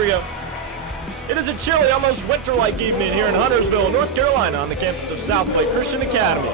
we go. It is a chilly, almost winter-like evening here in Huntersville, North Carolina, on the campus of SouthLake Christian Academy,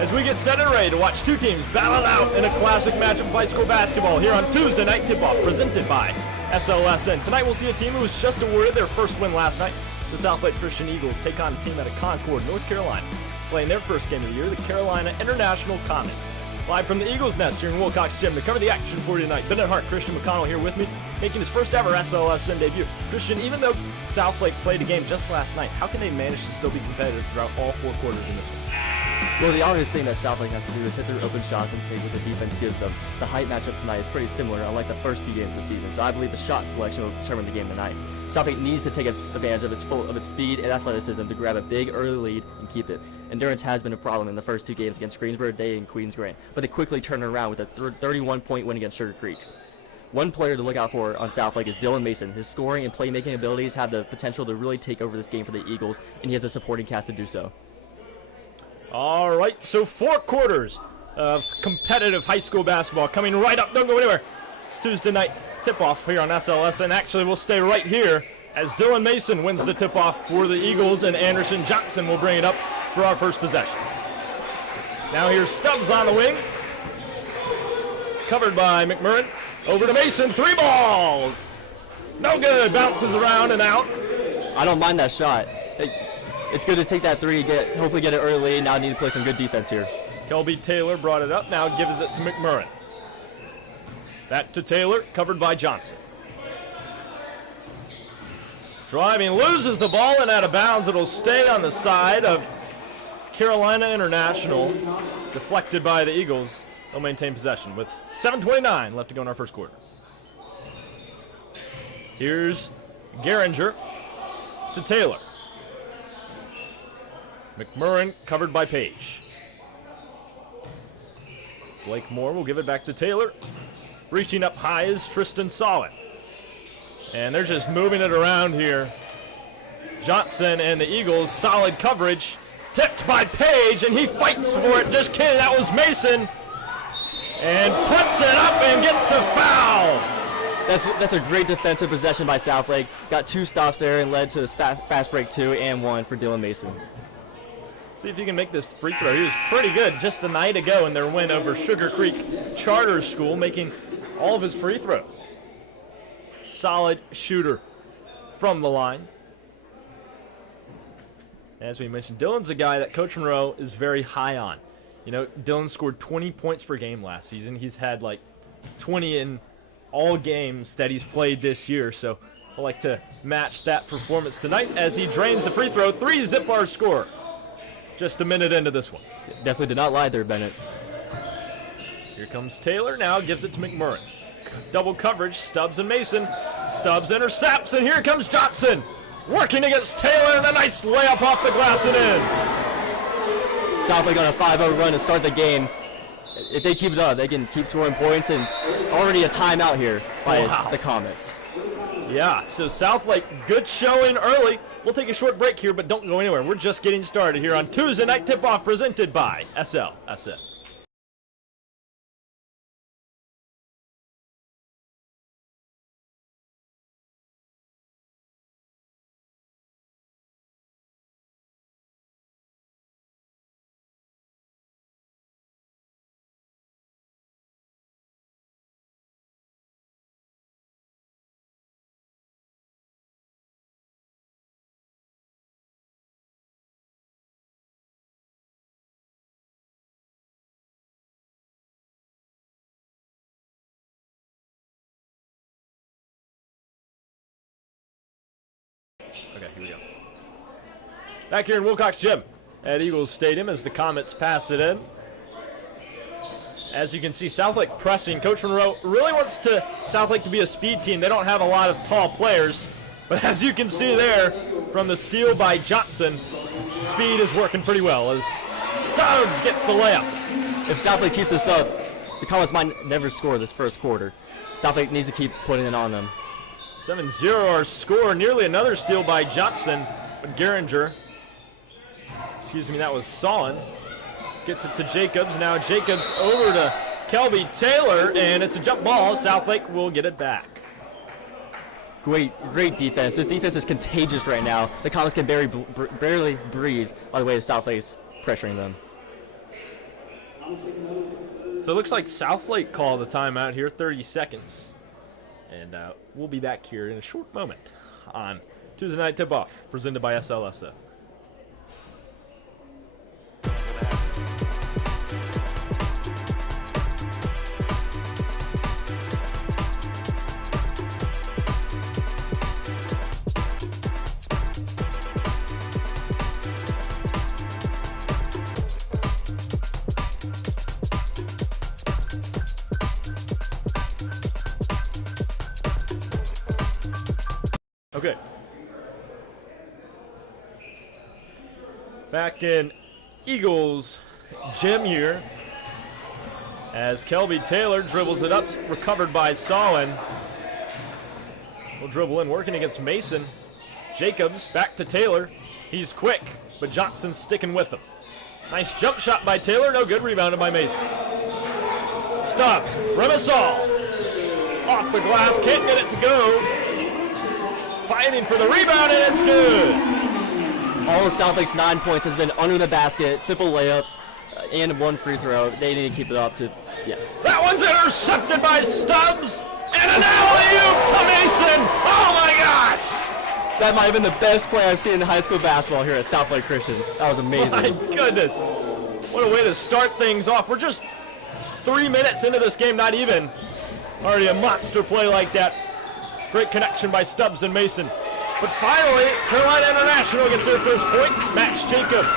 as we get set and ready to watch two teams battle out in a classic matchup of high school basketball here on Tuesday night tip-off, presented by SLSN. Tonight we'll see a team who was just awarded their first win last night. The SouthLake Christian Eagles take on a team out of Concord, North Carolina, playing their first game of the year, the Carolina International Comets. Live from the Eagles' Nest here in Wilcox Gym to cover the action for you tonight, Bennett, Hart, Christian McConnell here with me, making his first ever SLSN debut. Christian, even though SouthLake played a game just last night, how can they manage to still be competitive throughout all four quarters in this one? Well, the obvious thing that SouthLake has to do is hit their open shots and take what the defense gives them. The height matchup tonight is pretty similar, unlike the first two games of the season, so I believe the shot selection will determine the game tonight. SouthLake needs to take advantage of its speed and athleticism to grab a big early lead and keep it. Endurance has been a problem in the first two games against Greensboro Day and Queens Grant, but they quickly turned it around with a 31-point win against Sugar Creek. One player to look out for on SouthLake is Dylan Mason. His scoring and playmaking abilities have the potential to really take over this game for the Eagles, and he has a supporting cast to do so. All right, so 4 quarters of competitive high school basketball coming right up. Don't go anywhere. It's Tuesday night tip-off here on SLSN. Actually, we'll stay right here as Dylan Mason wins the tip-off for the Eagles, and Anderson Johnson will bring it up for our first possession. Now here's Stubbs on the wing. Covered by McMurrin. Over to Mason, 3-ball. No good, bounces around and out. I don't mind that shot. It's good to take that three, hopefully get it early. Now I need to play some good defense here. Kelby Taylor brought it up, now gives it to McMurrin. Back to Taylor, covered by Johnson. Driving, loses the ball and out of bounds. It'll stay on the side of Carolina International, deflected by the Eagles. They'll maintain possession with 7:29 left to go in our first quarter. Here's Geringer to Taylor. McMurrin covered by Page. Blake Moore will give it back to Taylor. Reaching up high is Tristan Solid. And they're just moving it around here. Johnson and the Eagles, solid coverage. Tipped by Page, and he fights for it. Just kidding, that was Mason. And puts it up and gets a foul. That's a great defensive possession by SouthLake. Got 2 stops there and led to his fast break 2 and 1 for Dylan Mason. See if you can make this free throw. He was pretty good just a night ago in their win over Sugar Creek Charter School, making all of his free throws. Solid shooter from the line. As we mentioned, Dylan's a guy that Coach Monroe is very high on. You know, Dylan scored 20 points per game last season. He's had like 20 in all games that he's played this year. So I'd like to match that performance tonight as he drains the free throw. 3 zip bar score. Just a minute into this one. Definitely did not lie there, Bennett. Here comes Taylor, now gives it to McMurrin. Double coverage, Stubbs and Mason. Stubbs intercepts, and here comes Johnson. Working against Taylor, and a nice layup off the glass and in. SouthLake on a 5-0 run to start the game. If they keep it up, they can keep scoring points, and already a timeout here by the Comets. Yeah, so SouthLake, good showing early. We'll take a short break here, but don't go anywhere. We're just getting started here on Tuesday Night Tip-Off, presented by SLSN. Okay, here we go. Back here in Wilcox Gym at Eagles Stadium as the Comets pass it in. As you can see, SouthLake pressing. Coach Monroe really wants SouthLake to be a speed team. They don't have a lot of tall players, but as you can see there from the steal by Johnson, speed is working pretty well as Stubbs gets the layup. If SouthLake keeps this up, the Comets might never score this first quarter. SouthLake needs to keep putting it on them. 7-0 our score. Nearly another steal by Johnson, but Geringer, that was Solon, gets it to Jacobs. Now Jacobs over to Kelby Taylor, and it's a jump ball. SouthLake will get it back. great defense. This defense is contagious right now. The Comets can barely breathe by the way the Southlake's pressuring them. So it looks like Southlake called the timeout here, 30 seconds. And we'll be back here in a short moment on Tuesday Night Tip-Off, presented by SLSN. Okay. Back in Eagles gym here as Kelby Taylor dribbles it up, recovered by Solon. Will dribble in, working against Mason. Jacobs back to Taylor. He's quick, but Johnson's sticking with him. Nice jump shot by Taylor, no good, rebounded by Mason. Stops, Remisal. Off the glass, can't get it to go. Fighting for the rebound, and it's good. All of Southlake's 9 points has been under the basket, simple layups, and one free throw. They need to keep it up to, yeah. That one's intercepted by Stubbs, and an alley-oop to Mason. Oh my gosh! That might have been the best play I've seen in high school basketball here at SouthLake Christian. That was amazing. My goodness. What a way to start things off. We're just 3 minutes into this game, not even. Already a monster play like that. Great connection by Stubbs and Mason. But finally, Carolina International gets their first points. Max Jacobs.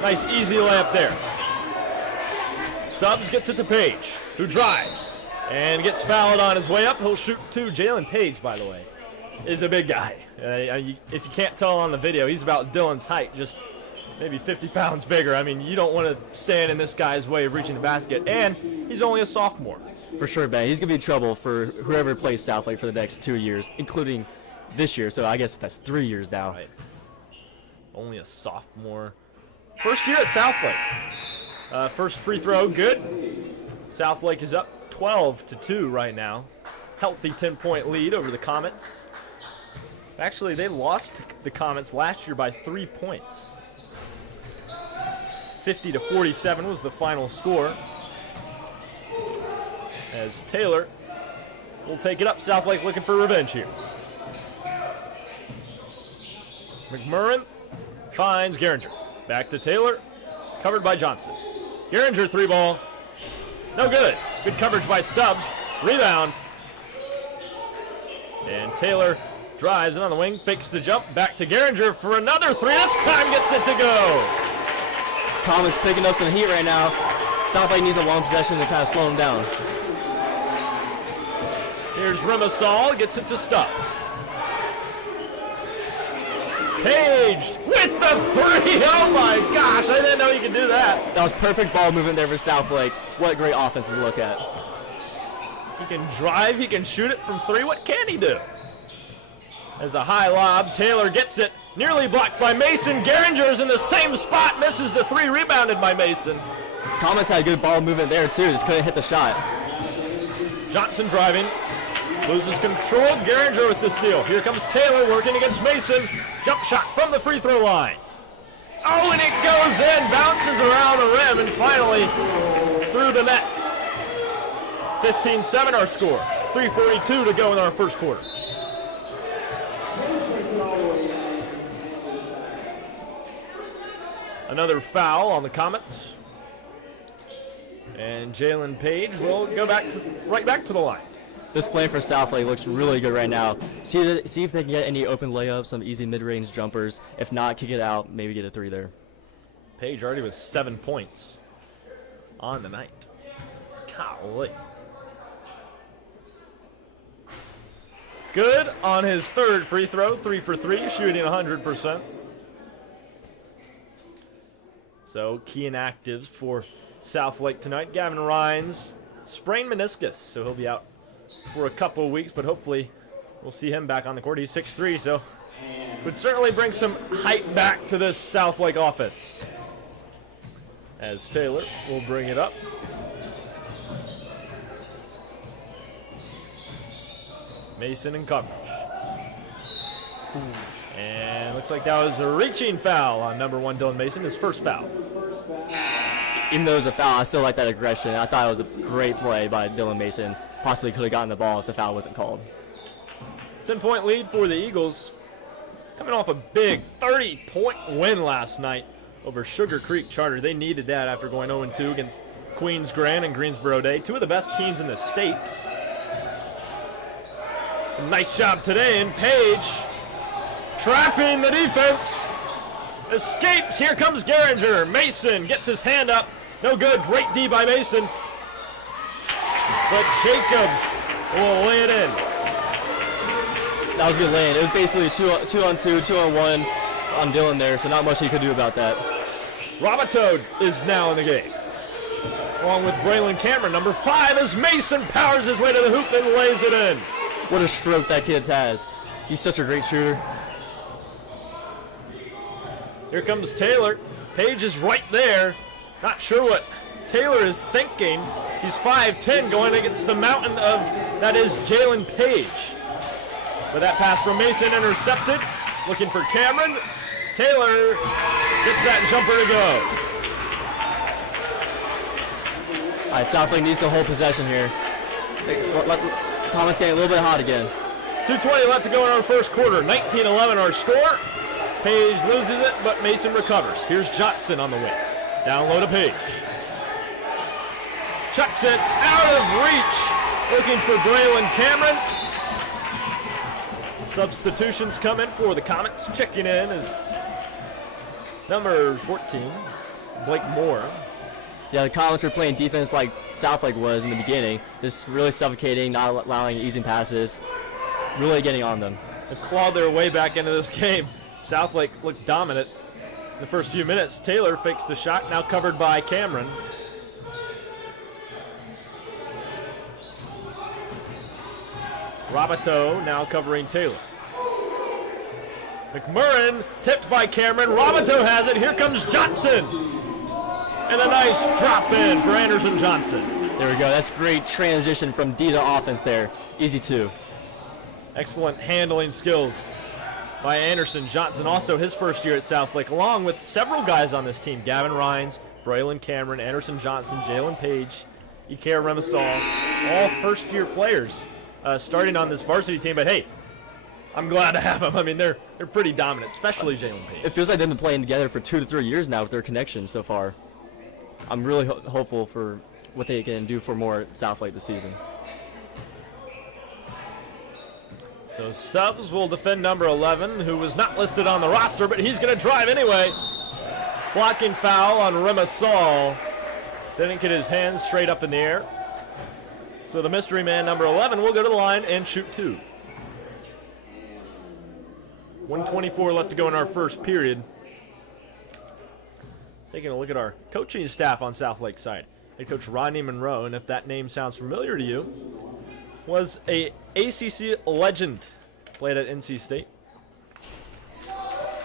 Nice easy layup there. Stubbs gets it to Page, who drives and gets fouled on his way up. He'll shoot two. Jalen Page, by the way, is a big guy. If you can't tell on the video, he's about Dylan's height, just maybe 50 pounds bigger. I mean, you don't want to stand in this guy's way of reaching the basket. And he's only a sophomore. For sure, Ben. He's going to be trouble for whoever plays Southlake for the next 2 years, including this year. So I guess that's 3 years now. Right. Only a sophomore. First year at Southlake. First free throw, good. Southlake is up 12-2 right now. Healthy 10-point lead over the Comets. Actually, they lost to the Comets last year by 3 points. 50-47 was the final score. As Taylor will take it up. Southlake looking for revenge here. McMurrin finds Geringer. Back to Taylor. Covered by Johnson. Geringer three ball. No good. Good coverage by Stubbs. Rebound. And Taylor drives it on the wing. Fakes the jump. Back to Geringer for another three. This time gets it to go. Comets picking up some heat right now. Southlake needs a long possession to kind of slow him down. Here's Remisal, gets it to Stubbs. Page with the three. Oh my gosh, I didn't know you could do that. That was perfect ball movement there for Southlake. What great offense to look at. He can drive, he can shoot it from three. What can he do? As a high lob, Taylor gets it. Nearly blocked by Mason. Geringer's in the same spot, misses the three, rebounded by Mason. Comets had good ball movement there too, just couldn't hit the shot. Johnson driving. Loses control. Geringer with the steal. Here comes Taylor working against Mason. Jump shot from the free throw line. Oh, and it goes in. Bounces around the rim and finally through the net. 15-7 our score. 3:42 to go in our first quarter. Another foul on the Comets. And Jalen Page will go right back to the line. This play for Southlake looks really good right now. See if they can get any open layups, some easy mid-range jumpers. If not, kick it out, maybe get a three there. Page already with 7 points on the night. Golly. Good on his third free throw, 3 for 3, shooting 100%. So key inactives for Southlake tonight. Gavin Rhines sprained meniscus, so he'll be out for a couple of weeks, but hopefully we'll see him back on the court. He's 6'3", so would certainly bring some height back to this Southlake offense. As Taylor will bring it up. Mason in coverage. And looks like that was a reaching foul on number 1, Dylan Mason, his first foul. Even though it was a foul, I still like that aggression. I thought it was a great play by Dylan Mason. Possibly could have gotten the ball if the foul wasn't called. 10-point lead for the Eagles. Coming off a big 30-point win last night over Sugar Creek Charter. They needed that after going 0-2 against Queens Grand and Greensboro Day, two of the best teams in the state. Nice job today, and Page trapping the defense. Escapes. Here comes Geringer. Mason gets his hand up. No good. Great D by Mason. But Jacobs will lay it in. That was a good lay-in. It was basically 2-on-2, 2-on-1 on Dylan there, so not much he could do about that. Roboto is now in the game, along with Braylon Cameron. Number 5 as Mason powers his way to the hoop and lays it in. What a stroke that kid has. He's such a great shooter. Here comes Taylor. Page is right there. Not sure what Taylor is thinking. He's 5'10", going against the mountain of, that is Jalen Page. But that pass from Mason intercepted. Looking for Cameron. Taylor gets that jumper to go. All right, SouthLake needs to hold possession here. Comets getting a little bit hot again. 2:20 left to go in our first quarter. 19-11 our score. Page loses it, but Mason recovers. Here's Johnson on the wing. Down low to Page. Chucks it out of reach. Looking for Braylon Cameron. Substitutions come in for the Comets. Checking in is number 14, Blake Moore. Yeah, the Comets were playing defense like SouthLake was in the beginning, just really suffocating, not allowing easy passes, really getting on them. They've clawed their way back into this game. SouthLake looked dominant in the first few minutes. Taylor fakes the shot, now covered by Cameron. Roboto now covering Taylor. McMurrin tipped by Cameron. Roboto has it. Here comes Johnson. And a nice drop in for Anderson Johnson. There we go. That's great transition from D to offense there. Easy 2. Excellent handling skills by Anderson Johnson. Also his first year at SouthLake, along with several guys on this team. Gavin Rhines, Braylon Cameron, Anderson Johnson, Jalen Page, Ikair Remisal. All first-year players starting on this varsity team. But hey, I'm glad to have them. I mean, they're pretty dominant, especially Jalen Page. It feels like they've been playing together for 2 to 3 years now with their connection so far. I'm really hopeful for what they can do for more at SouthLake this season. So Stubbs will defend number 11, who was not listed on the roster, but he's going to drive anyway. Blocking foul on Remisal. Didn't get his hands straight up in the air. So the mystery man, number 11, will go to the line and shoot 2. 1:24 left to go in our first period. Taking a look at our coaching staff on SouthLake side. Head coach Rodney Monroe, and if that name sounds familiar to you, was a ACC legend, played at NC State.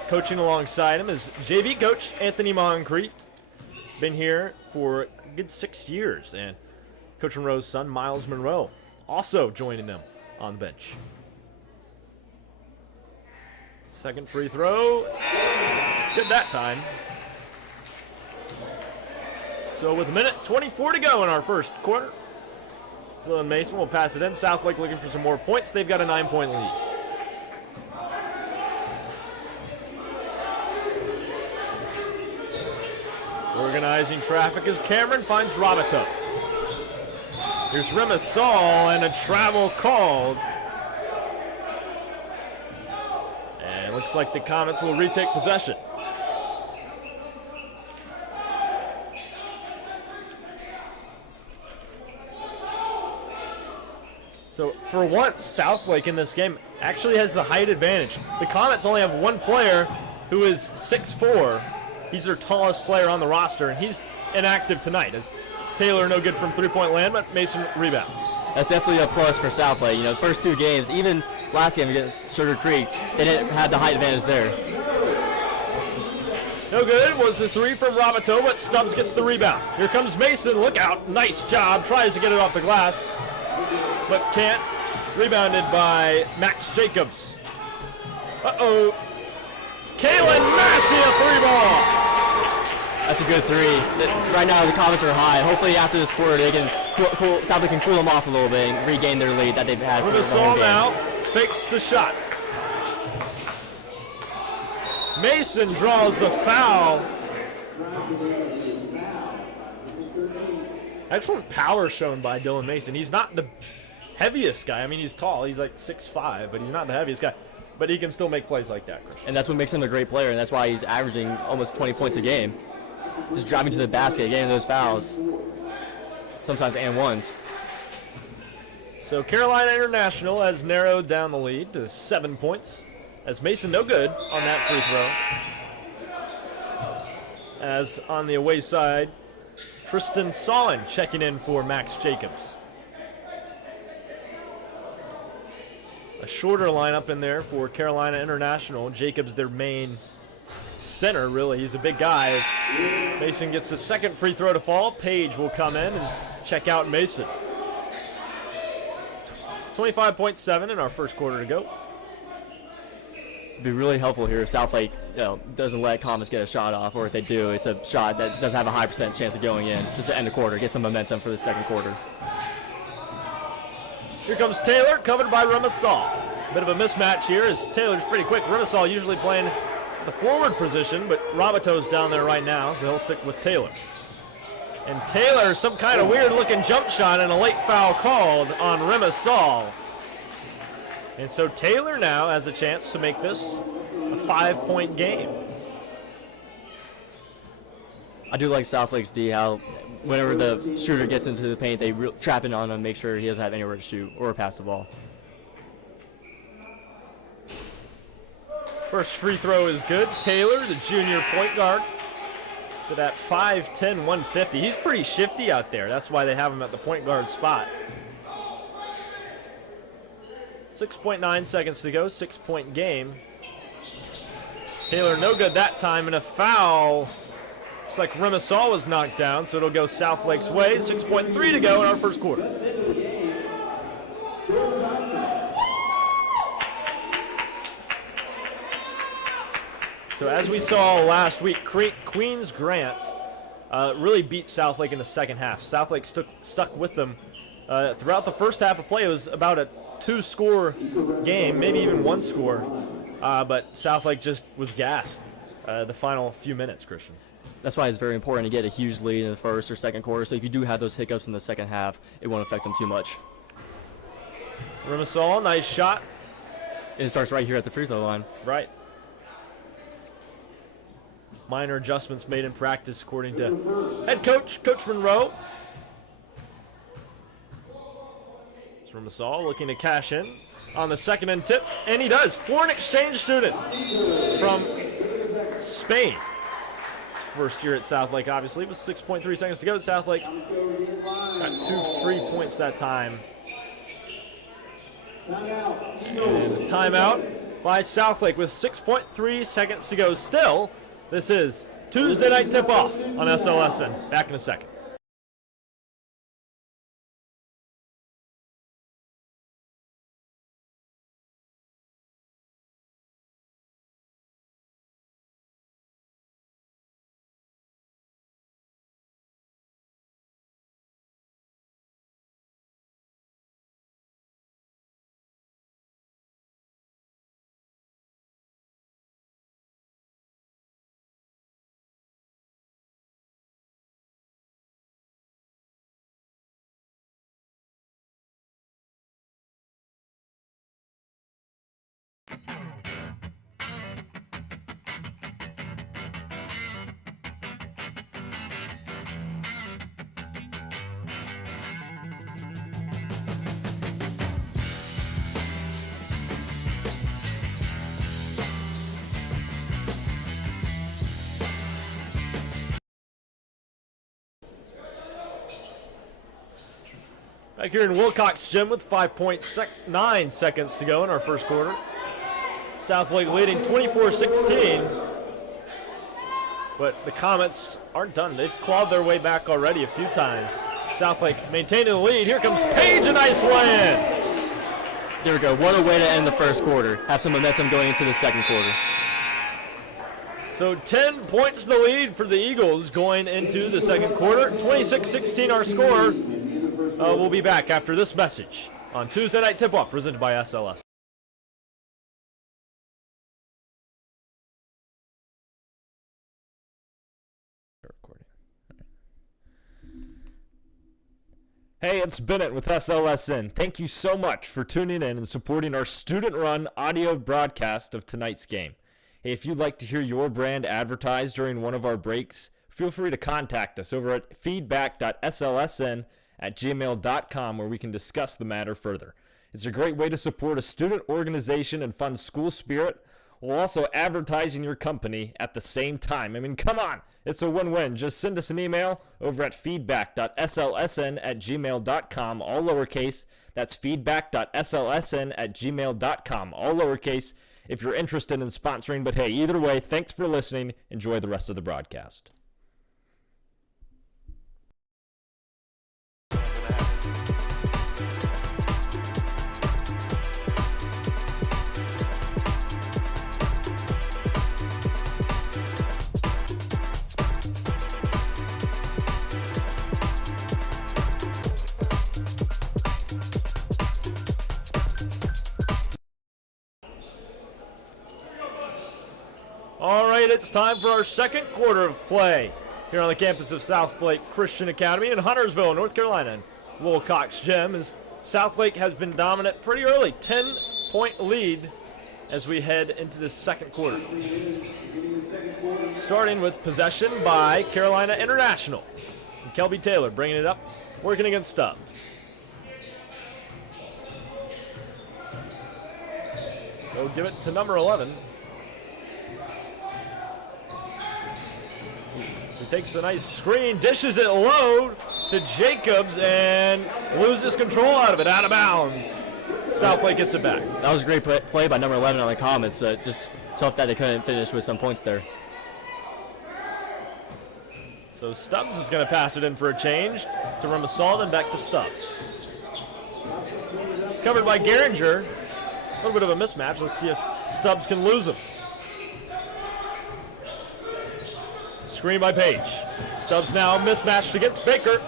Coaching alongside him is JV coach Anthony Moncrief. Been here for a good 6 years, and Coach Monroe's son, Miles Monroe, also joining them on the bench. Second free throw, good that time. So with 1:24 to go in our first quarter, Dylan Mason will pass it in. SouthLake looking for some more points. They've got a 9-point lead. Organizing traffic as Cameron finds Roboto. Here's Remisal and a travel called. And it looks like the Comets will retake possession. So for once, SouthLake in this game actually has the height advantage. The Comets only have one player who is 6'4". He's their tallest player on the roster, and he's inactive tonight as Taylor no good from three-point land, but Mason rebounds. That's definitely a plus for SouthLake. You know, the first 2 games, even last game against Sugar Creek, they didn't have the height advantage there. No good was the 3 from Roboto, but Stubbs gets the rebound. Here comes Mason. Look out. Nice job. Tries to get it off the glass, but can't. Rebounded by Max Jacobs. Uh-oh. Kalen Massey, a 3-ball. That's a good 3. Right now the Comets are high. Hopefully after this quarter they can Southland can cool them off a little bit and regain their lead that they've had. With a saw now, fakes the shot. Mason draws the foul. Excellent power shown by Dylan Mason. He's not the heaviest guy. I mean, he's tall. He's like 6'5", but he's not the heaviest guy. But he can still make plays like that, Christian. And that's what makes him a great player, and that's why he's averaging almost 20 points a game. Just driving to the basket, getting those fouls, sometimes and ones. So Carolina International has narrowed down the lead to 7 points. As Mason no good on that free throw. As on the away side, Tristan Sawin checking in for Max Jacobs. A shorter lineup in there for Carolina International. Jacobs their main center, really. He's a big guy. As Mason gets the second free throw to fall, Page will come in and check out Mason. 25.7 in our first quarter to go. It'd be really helpful here if SouthLake doesn't let Comets get a shot off, or if they do, it's a shot that doesn't have a high % chance of going in, just to end the quarter, get some momentum for the second quarter. Here comes Taylor, covered by Remasal. Bit of a mismatch here as Taylor's pretty quick. Remasal usually playing the forward position, but Rabato's down there right now, so he'll stick with Taylor. And Taylor, some kind of weird-looking jump shot and a late foul called on Remasal. And so Taylor now has a chance to make this a 5-point game. I do like Southlake's D, how whenever the shooter gets into the paint, they trap in on him, make sure he doesn't have anywhere to shoot or pass the ball. First free throw is good. Taylor, the junior point guard, so that 5'10", 150. He's pretty shifty out there. That's why they have him at the point guard spot. 6.9 seconds to go, 6-point game. Taylor no good that time, and a foul. Looks like Remasal was knocked down, so it'll go Southlake's way. 6.3 to go in our first quarter. So as we saw last week, Queens Grant really beat Southlake in the second half. Southlake stuck with them throughout the first half of play. It was about a 2-score game, maybe even 1 score. But Southlake just was gassed the final few minutes, Christian. That's why it's very important to get a huge lead in the first or second quarter, so if you do have those hiccups in the second half, it won't affect them too much. Remasal, nice shot. And it starts right here at the free throw line. Right. Minor adjustments made in practice, according to head coach, Coach Monroe. It's Remasal looking to cash in on the second and tip, and he does. Foreign exchange student from Spain. First year at Southlake, obviously, with 6.3 seconds to go. Southlake got 2 free points that time. And a timeout by Southlake with 6.3 seconds to go still. This is Tuesday night tip-off on SLSN. Back in a second. Back here in Wilcox Gym with 5.9 seconds to go in our first quarter. Southlake leading 24-16. But the Comets aren't done. They've clawed their way back already a few times. Southlake maintaining the lead. Here comes Page, a nice lay-in. There we go. What a way to end the first quarter. Have some momentum going into the second quarter. So 10 points the lead for the Eagles going into the second quarter. 26-16 our score. We'll be back after this message on Tuesday Night Tip-Off presented by SLS. Hey, it's Bennett with SLSN. Thank you so much for tuning in and supporting our student-run audio broadcast of tonight's game. Hey, if you'd like to hear your brand advertised during one of our breaks, feel free to contact us over at feedback.slsn@gmail.com where we can discuss the matter further. It's a great way to support a student organization and fund school spirit while also advertising your company at the same time. I mean, come on. It's a win-win. Just send us an email over at feedback.slsn@gmail.com, all lowercase. That's feedback.slsn@gmail.com, all lowercase, if you're interested in sponsoring. But hey, either way, thanks for listening. Enjoy the rest of the broadcast. All right, it's time for our second quarter of play here on the campus of SouthLake Christian Academy in Huntersville, North Carolina. And Wilcox Gym, as SouthLake has been dominant pretty early, 10-point lead as we head into the second quarter. Starting with possession by Carolina International. And Kelby Taylor bringing it up, working against Stubbs. So give it to number 11. He takes a nice screen, dishes it low to Jacobs, and loses control out of it, out of bounds. SouthLake gets it back. That was a great play by number 11 on the Comets, but just tough that they couldn't finish with some points there. So Stubbs is going to pass it in for a change to Ramasal, then back to Stubbs. It's covered by Geringer. A little bit of a mismatch. Let's see if Stubbs can lose him. Screen by Page. Stubbs now mismatched against Baker.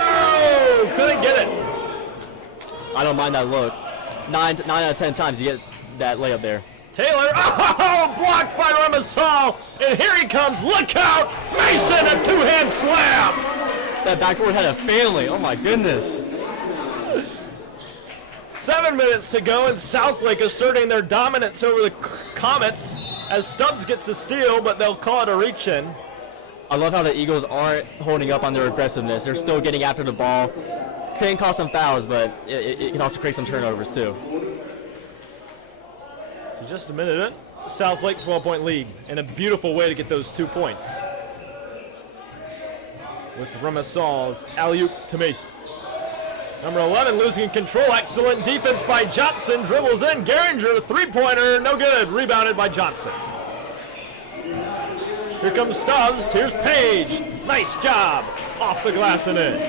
No! Couldn't get it. I don't mind that look. 9 out of 10 times you get that layup there. Taylor, oh, blocked by Ramasal, and here he comes, look out, Mason, a two-hand slam. That backboard had a family, oh my goodness. 7 minutes to go, and SouthLake asserting their dominance over the Comets as Stubbs gets a steal, but they'll call it a reach-in. I love how the Eagles aren't holding up on their aggressiveness. They're still getting after the ball. Can cause some fouls, but it can also create some turnovers too. So just a minute in, SouthLake 12-point lead, and a beautiful way to get those 2 points. With Ramasal's alley-oop to Mason. Number 11 losing control, excellent defense by Johnson, dribbles in, Geringer, three-pointer, no good, rebounded by Johnson. Here comes Stubbs, here's Page, nice job, off the glass and in.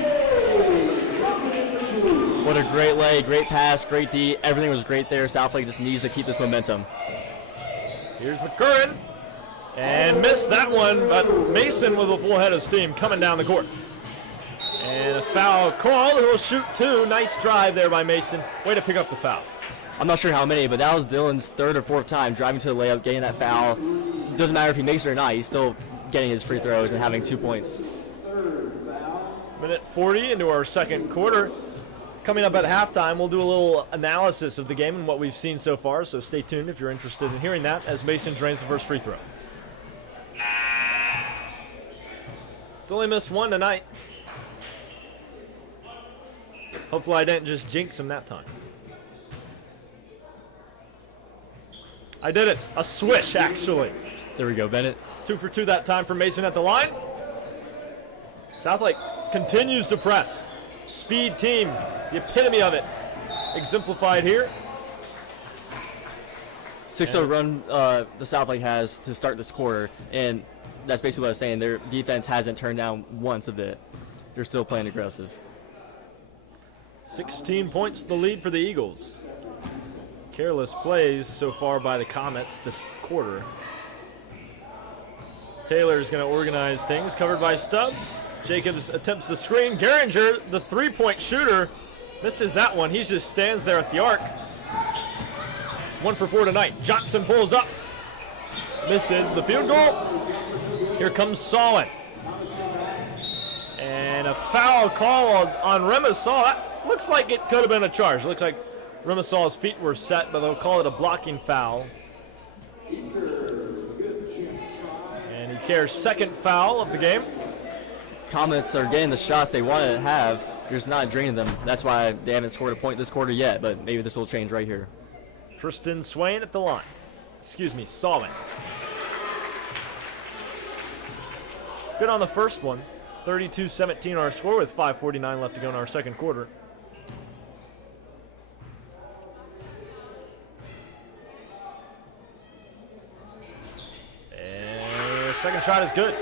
What a great lay, great pass, great D. Everything was great there. SouthLake just needs to keep this momentum. Here's McCurran. And missed that one, but Mason with a full head of steam coming down the court. And a foul called, who will shoot 2. Nice drive there by Mason. Way to pick up the foul. I'm not sure how many, but that was Dylan's 3rd or 4th time driving to the layup, getting that foul. Doesn't matter if he makes it or not, he's still getting his free throws and having 2 points. Minute 40 into our second quarter. Coming up at halftime, we'll do a little analysis of the game and what we've seen so far, so stay tuned if you're interested in hearing that as Mason drains the first free throw. He's only missed 1 tonight. Hopefully I didn't just jinx him that time. I did it. A swish, actually. There we go, Bennett. 2 for 2 that time for Mason at the line. SouthLake continues to press. Speed team, the epitome of it, exemplified here. 6-0 run the SouthLake has to start this quarter, and that's basically what I was saying. Their defense hasn't turned down once a bit. They're still playing aggressive. 16 points the lead for the Eagles. Careless plays so far by the Comets this quarter. Taylor's going to organize things, covered by Stubbs. Jacobs attempts the screen. Geringer, the three-point shooter, misses that one. He just stands there at the arc. It's 1 for 4 tonight. Johnson pulls up. Misses the field goal. Here comes Solon. And a foul call on Remisal. That looks like it could have been a charge. Looks like Remisal's feet were set, but they'll call it a blocking foul. And he carries second foul of the game. Comets are getting the shots they wanted to have. They're just not draining them. That's why they haven't scored a point this quarter yet, but maybe this will change right here. Tristan Swain at the line. Excuse me, Solomon. Good on the first one. 32-17 our score with 5:49 left to go in our second quarter. And the second shot is good.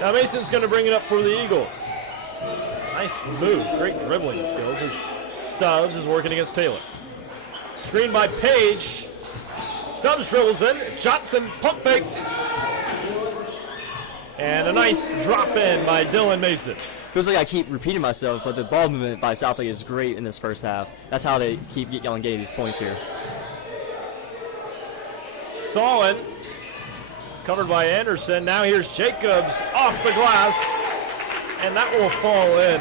Now Mason's going to bring it up for the Eagles. Nice move, great dribbling skills as Stubbs is working against Taylor. Screen by Page. Stubbs dribbles in. Johnson pump fakes. And a nice drop in by Dylan Mason. Feels like I keep repeating myself, but the ball movement by SouthLake is great in this first half. That's how they keep getting these points here. Solon, covered by Anderson. Now here's Jacobs off the glass, and that will fall in.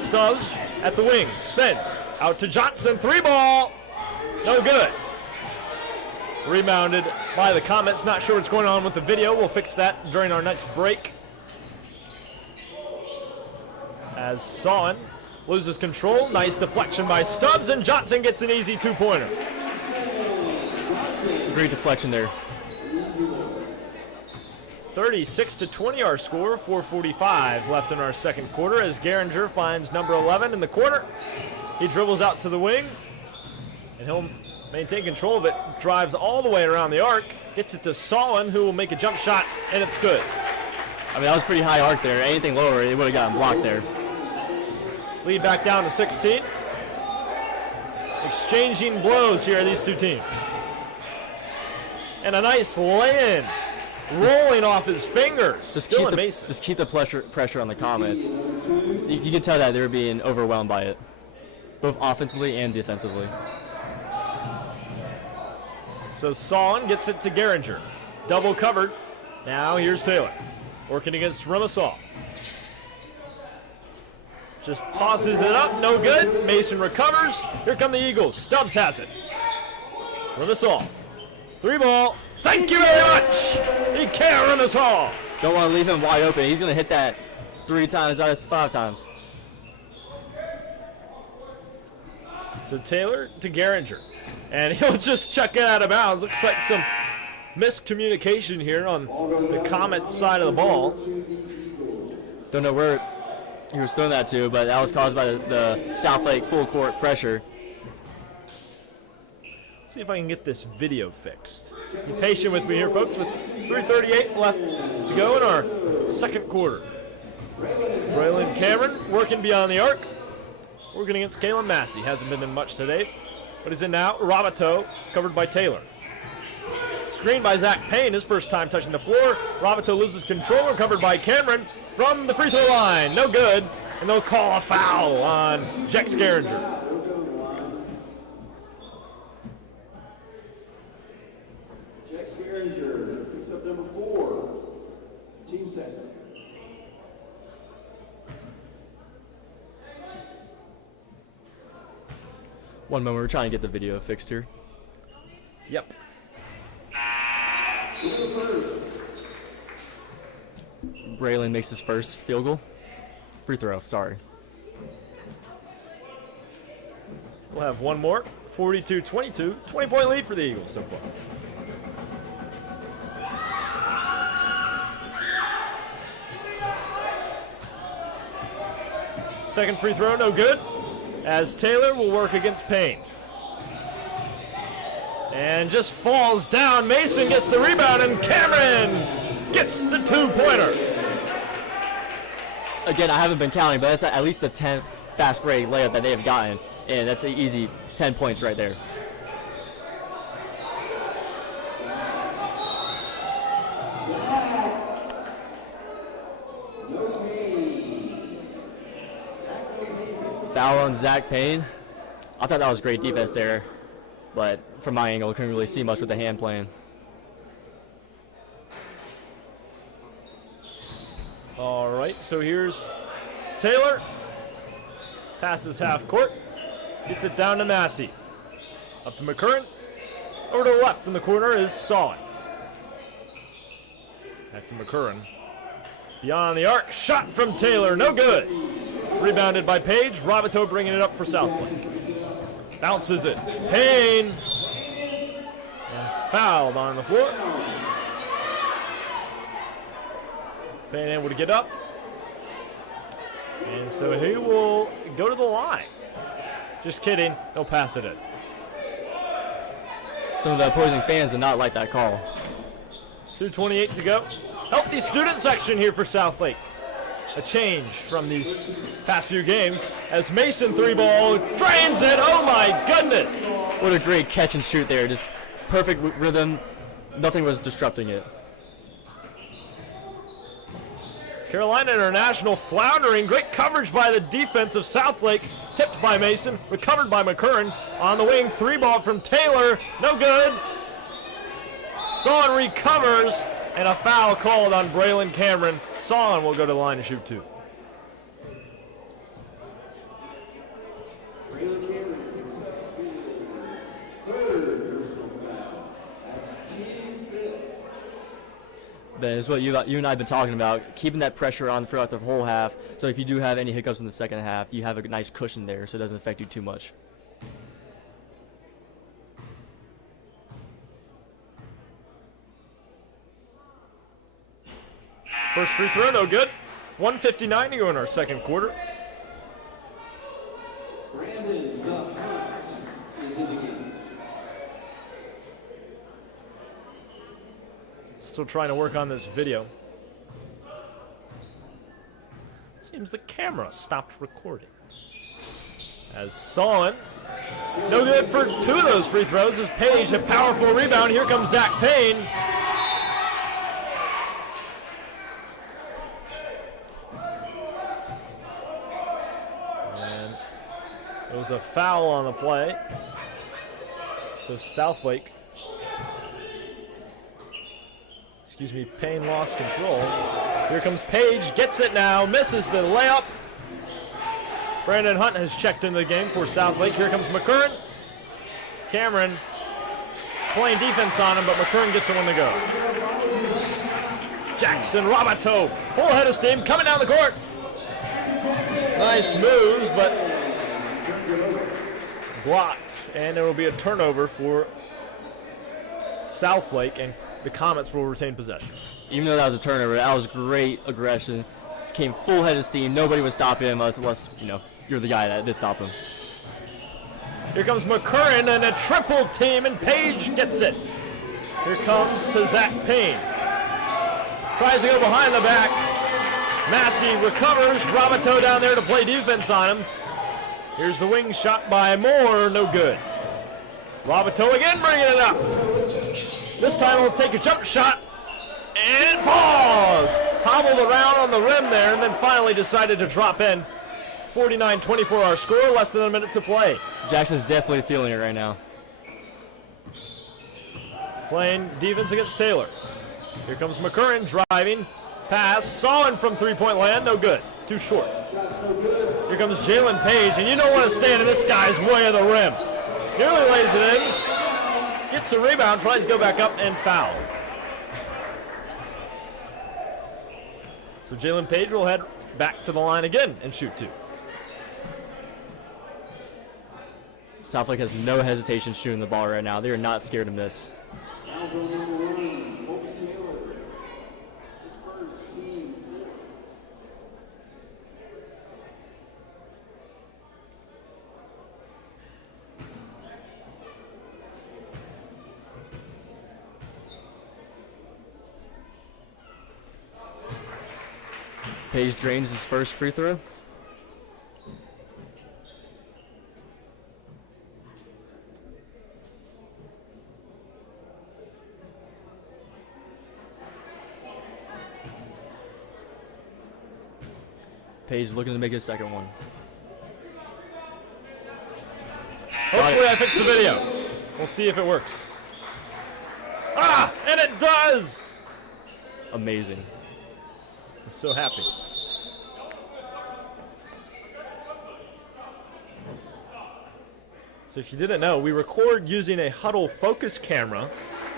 Stubbs at the wing, spins, out to Johnson, three ball, no good. Rebounded by the Comets. Not sure what's going on with the video. We'll fix that during our next break. As Solon loses control. Nice deflection by Stubbs, and Johnson gets an easy two-pointer. Great deflection there. 36-20 our score. 4:45 left in our second quarter as Geringer finds number 11 in the corner. He dribbles out to the wing, and he'll maintain control of it, drives all the way around the arc, gets it to Solon, who will make a jump shot, and it's good. I mean, that was pretty high arc there. Anything lower, it would have gotten blocked there. Lead back down to 16. Exchanging blows here, these two teams. And a nice lay-in, rolling off his fingers. Just keep the pressure on the Comets. You can tell that they're being overwhelmed by it, both offensively and defensively. So Solon gets it to Geringer. Double covered. Now here's Taylor. Working against Remisal. Just tosses it up. No good. Mason recovers. Here come the Eagles. Stubbs has it. Remisal. Three ball. Thank you very much. He can't Remisal. Don't want to leave him wide open. He's going to hit that 3 times out of 5 times. So Taylor to Geringer. And he'll just chuck it out of bounds. Looks like some miscommunication here on the Comets side of the ball. Don't know where he was throwing that to, but that was caused by the SouthLake full court pressure. Let's see if I can get this video fixed. Be patient with me here, folks, with 3:38 left to go in our second quarter. Braylon Cameron working beyond the arc. Working against Kalen Massey. Hasn't been in much today, but he's in now. Roboto covered by Taylor. Screened by Zach Payne, his first time touching the floor. Roboto loses control, covered by Cameron from the free throw line. No good, and they'll call a foul on Jex Geringer. Jex Geringer picks up number 4. Team set. One moment, we're trying to get the video fixed here. Yep. Braylon makes his first field goal. Free throw, sorry. We'll have one more. 42-22. 20-point lead for the Eagles so far. Second free throw, no good. As Taylor will work against Payne. And just falls down. Mason gets the rebound, and Cameron gets the two-pointer. again, I haven't been counting, but that's at least the 10th fast break layup that they have gotten, and that's an easy 10 points right there. Foul on Zach Payne. I thought that was great defense there, but from my angle, I couldn't really see much with the hand playing. All right, so here's Taylor. Passes half court. Gets it down to Massey. Up to McCurran. Over to the left in the corner is Solid. Back to McCurran. Beyond the arc. Shot from Taylor. No good. Rebounded by Page. Roboto bringing it up for SouthLake. Bounces it. Payne. And fouled on the floor. Payne able to get up. And so he will go to the line. Just kidding. He'll pass it in. Some of the opposing fans did not like that call. 2:28 to go. Healthy student section here for SouthLake. A change from these past few games as Mason three ball drains it. Oh my goodness. What a great catch and shoot there. Just perfect rhythm. Nothing was disrupting it. Carolina International floundering. Great coverage by the defense of SouthLake. Tipped by Mason. Recovered by McCurran. On the wing, three ball from Taylor. No good. Solon recovers. And a foul called on Braylon Cameron. Solon will go to the line to shoot two. Braylon Cameron picks up his third personal foul. That's team fifth. Ben, is what you and I have been talking about, keeping that pressure on throughout the whole half. So if you do have any hiccups in the second half, you have a nice cushion there so it doesn't affect you too much. First free throw, no good. 1:59 to go in our second quarter. Brandon the Hart is in the game. Still trying to work on this video. Seems the camera stopped recording. As Solon, no good for two of those free throws. As Page, a powerful rebound. Here comes Zach Payne. And it was a foul on the play. So SouthLake, Payne lost control. Here comes Page, gets it now, misses the layup. Brandon Hunt has checked into the game for SouthLake. Here comes McCurran. Cameron playing defense on him, but McCurran gets the one to go. Jackson Roboto, full head of steam, coming down the court. Nice moves, but blocked. And there will be a turnover for SouthLake, and the Comets will retain possession. Even though that was a turnover, that was great aggression. Came full head of steam. Nobody would stop him unless you're the guy that did stop him. Here comes McCurran and a triple team, and Page gets it. Here comes to Zach Payne. Tries to go behind the back. Massey recovers. Roboto down there to play defense on him. Here's the wing shot by Moore. No good. Roboto again bringing it up. This time he'll take a jump shot. And it falls. Hobbled around on the rim there and then finally decided to drop in. 49-24 our score, less than a minute to play. Jackson's definitely feeling it right now. Playing defense against Taylor. Here comes McCurran driving. Pass. Solid from three-point land. No good. Too short. Here comes Jalen Page, and you don't want to stand in this guy's way of the rim. Nearly lays it in. Gets a rebound, tries to go back up, and fouled. So Jalen Page will head back to the line again and shoot two. SouthLake has no hesitation shooting the ball right now. They are not scared to miss. Page drains his first free throw. Page looking to make his second one. Hopefully I fixed the video. We'll see if it works. Ah, and it does! Amazing. I'm so happy. So if you didn't know, we record using a Huddle focus camera,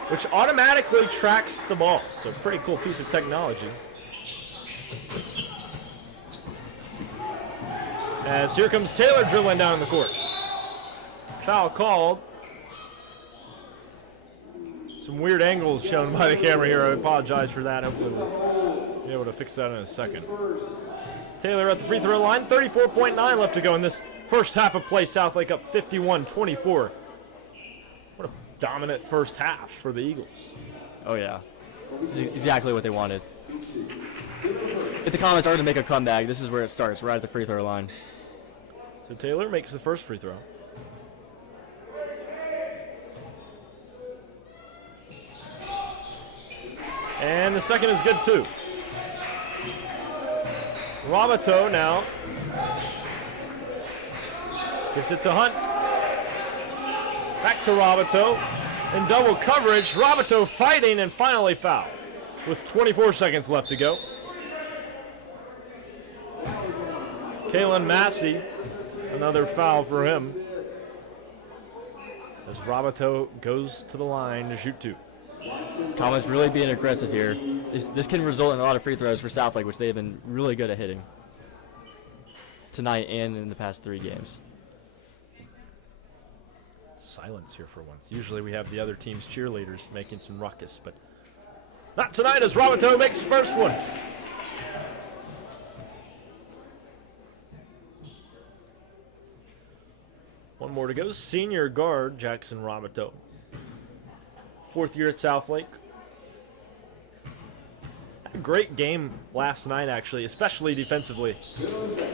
which automatically tracks the ball. So pretty cool piece of technology. As here comes Taylor dribbling down the court. Foul called. Some weird angles shown by the camera here. I apologize for that. Hopefully we'll be able to fix that in a second. Taylor at the free throw line. 34.9 left to go in this first half of play. Southlake up 51-24. What a dominant first half for the Eagles. Oh, yeah. This is exactly what they wanted. If the Comets are to make a comeback, this is where it starts, right at the free throw line. So Taylor makes the first free throw. And the second is good too. Roboto now gives it to Hunt. Back to Roboto. In double coverage, Roboto fighting and finally fouled with 24 seconds left to go. Kalen Massey, another foul for him. As Roboto goes to the line to shoot two. Comets really being aggressive here. This can result in a lot of free throws for Southlake, which they've been really good at hitting tonight and in the past 3 games. Silence here for once. Usually we have the other team's cheerleaders making some ruckus, but not tonight as Roboto makes his first one. One more to go. Senior guard Jackson Roboto. 4th year at Southlake. Had a great game last night, actually, especially defensively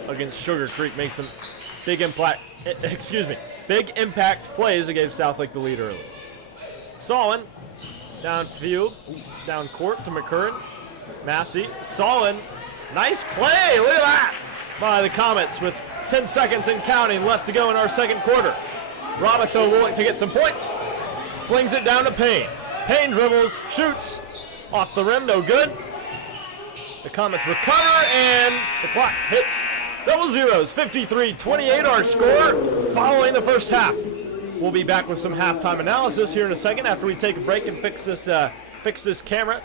against Sugar Creek. Makes some big impact. Big impact plays that gave Southlake the lead early. Solon downfield, down court to McCurran. Massey, Solon, nice play. Look at that by the Comets with 10 seconds and counting left to go in our second quarter. Roboto willing to get some points. Flings it down to Payne. Payne dribbles, shoots, off the rim, no good. The Comets recover, and the clock hits double zeros. 53-28 our score following the first half. We'll be back with some halftime analysis here in a second after we take a break and fix this camera.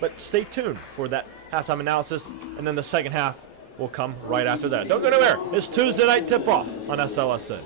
But stay tuned for that halftime analysis, and then the second half will come right after that. Don't go nowhere. It's Tuesday night tip-off on SLSN.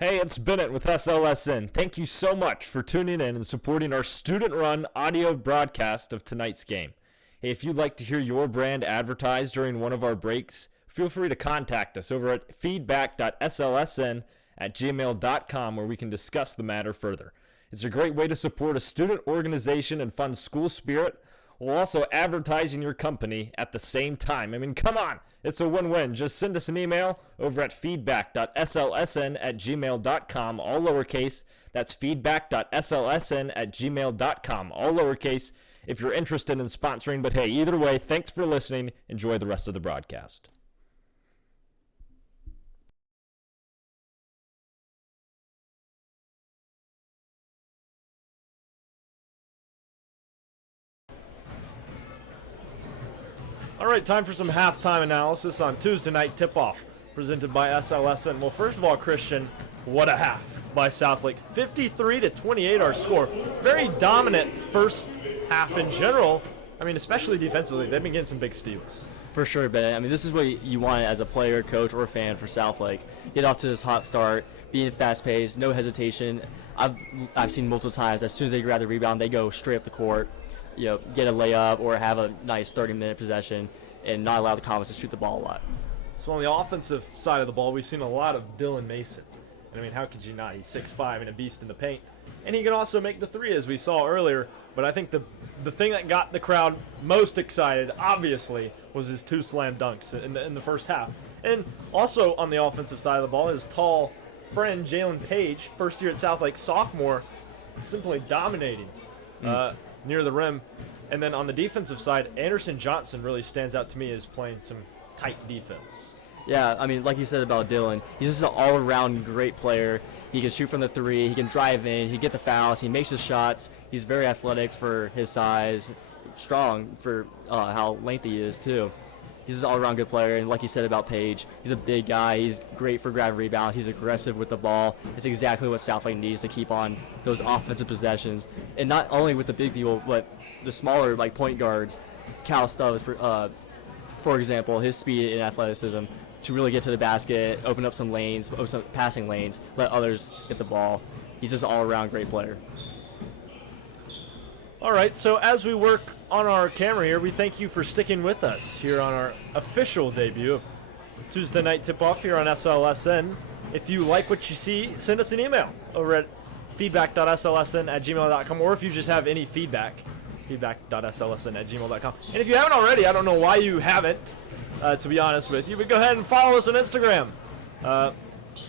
Hey, it's Bennett with SLSN. Thank you so much for tuning in and supporting our student-run audio broadcast of tonight's game. Hey, if you'd like to hear your brand advertised during one of our breaks, feel free to contact us over at feedback.slsn@gmail.com where we can discuss the matter further. It's a great way to support a student organization and fund school spirit while also advertising your company at the same time. I mean, come on. It's a win-win. Just send us an email over at feedback.slsn@gmail.com, all lowercase. That's feedback.slsn@gmail.com, all lowercase, if you're interested in sponsoring. But hey, either way, thanks for listening. Enjoy the rest of the broadcast. All right, time for some halftime analysis on Tuesday night tip-off presented by SLSN. Well, first of all, Christian, what a half by Southlake. 53-28 our score. Very dominant first half in general. I mean, especially defensively. They've been getting some big steals. For sure, Bennett. I mean, this is what you want as a player, coach, or fan for Southlake. Get off to this hot start, being fast-paced, no hesitation. I've seen multiple times, as soon as they grab the rebound, they go straight up the court, get a layup or have a nice 30-minute possession and not allow the Comets to shoot the ball a lot. So on the offensive side of the ball, we've seen a lot of Dylan Mason. And I mean, how could you not? He's 6'5" and a beast in the paint. And he can also make the three, as we saw earlier. But I think the thing that got the crowd most excited, obviously, was his 2 slam dunks in the first half. And also on the offensive side of the ball, his tall friend, Jalen Page, first year at Southlake, sophomore, simply dominating near the rim. And then on the defensive side, Anderson Johnson really stands out to me as playing some tight defense. Yeah, I mean, like you said about Dylan, he's just an all-around great player. He can shoot from the three, he can drive in, he can get the fouls, he makes his shots. He's very athletic for his size, strong for how lengthy he is too. He's just an all-around good player, and like you said about Page, he's a big guy, he's great for grabbing rebounds, he's aggressive with the ball. It's exactly what Southlake needs to keep on those offensive possessions. And not only with the big people, but the smaller like point guards. Cal Stubbs, for example, his speed and athleticism to really get to the basket, open up some lanes, open some passing lanes, let others get the ball. He's just an all-around great player. All right, so as we work on our camera here, we thank you for sticking with us here on our official debut of Tuesday night tip-off here on SLSN. If you like what you see, send us an email over at feedback.slsn@gmail.com, or if you just have any feedback, feedback.slsn@gmail.com. And if you haven't already, I don't know why you haven't, to be honest with you, but go ahead and follow us on Instagram,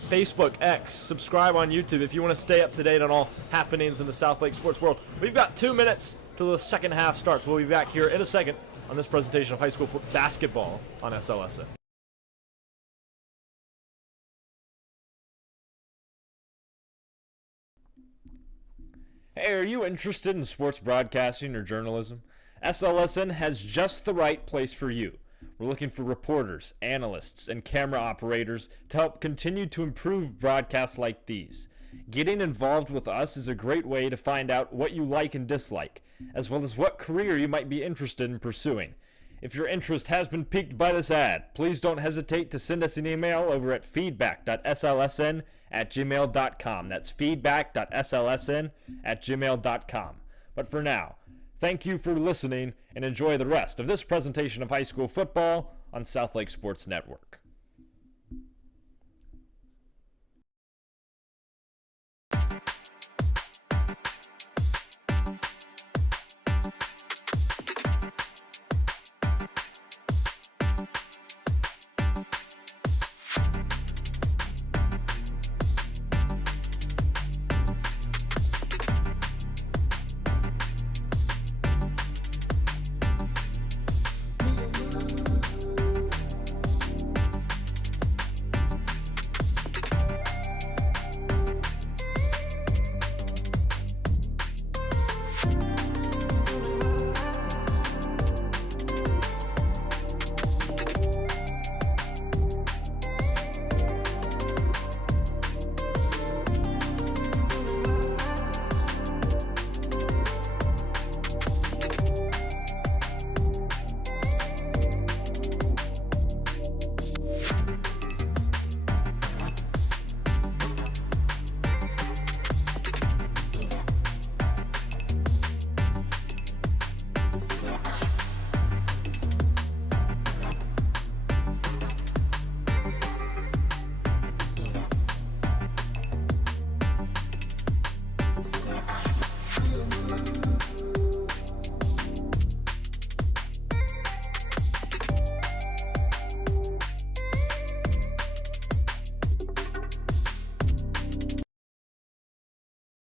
Facebook, X, subscribe on YouTube if you want to stay up to date on all happenings in the Southlake sports world. We've got 2 minutes till the second half starts. We'll be back here in a second on this presentation of high school basketball on SLSN. Hey, are you interested in sports broadcasting or journalism? SLSN has just the right place for you. We're looking for reporters, analysts, and camera operators to help continue to improve broadcasts like these. Getting involved with us is a great way to find out what you like and dislike, as well as what career you might be interested in pursuing. If your interest has been piqued by this ad, please don't hesitate to send us an email over at feedback.slsn@gmail.com. That's feedback.slsn@gmail.com. But for now, thank you for listening and enjoy the rest of this presentation of high school football on Southlake Sports Network.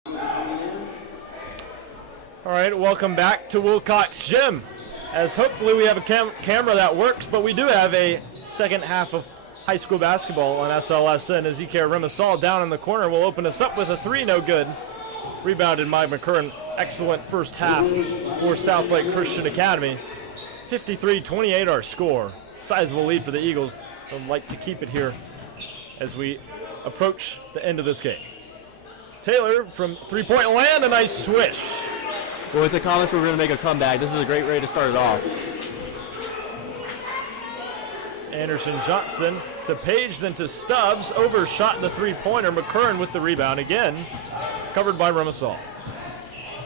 All right, welcome back to Wilcox Gym. As hopefully we have a camera that works, but we do have a second half of high school basketball on SLSN. Ezekiel Remisal down in the corner will open us up with a three, no good. Rebounded by McCurran. Excellent first half for SouthLake Christian Academy. 53-28 our score. Sizable lead for the Eagles. They'd like to keep it here as we approach the end of this game. Taylor from three-point land, a nice swish. Well, with the Comets, we're going to make a comeback. This is a great way to start it off. Anderson Johnson to Page, then to Stubbs. Overshot the three-pointer. McCurran with the rebound again. Covered by Remisal.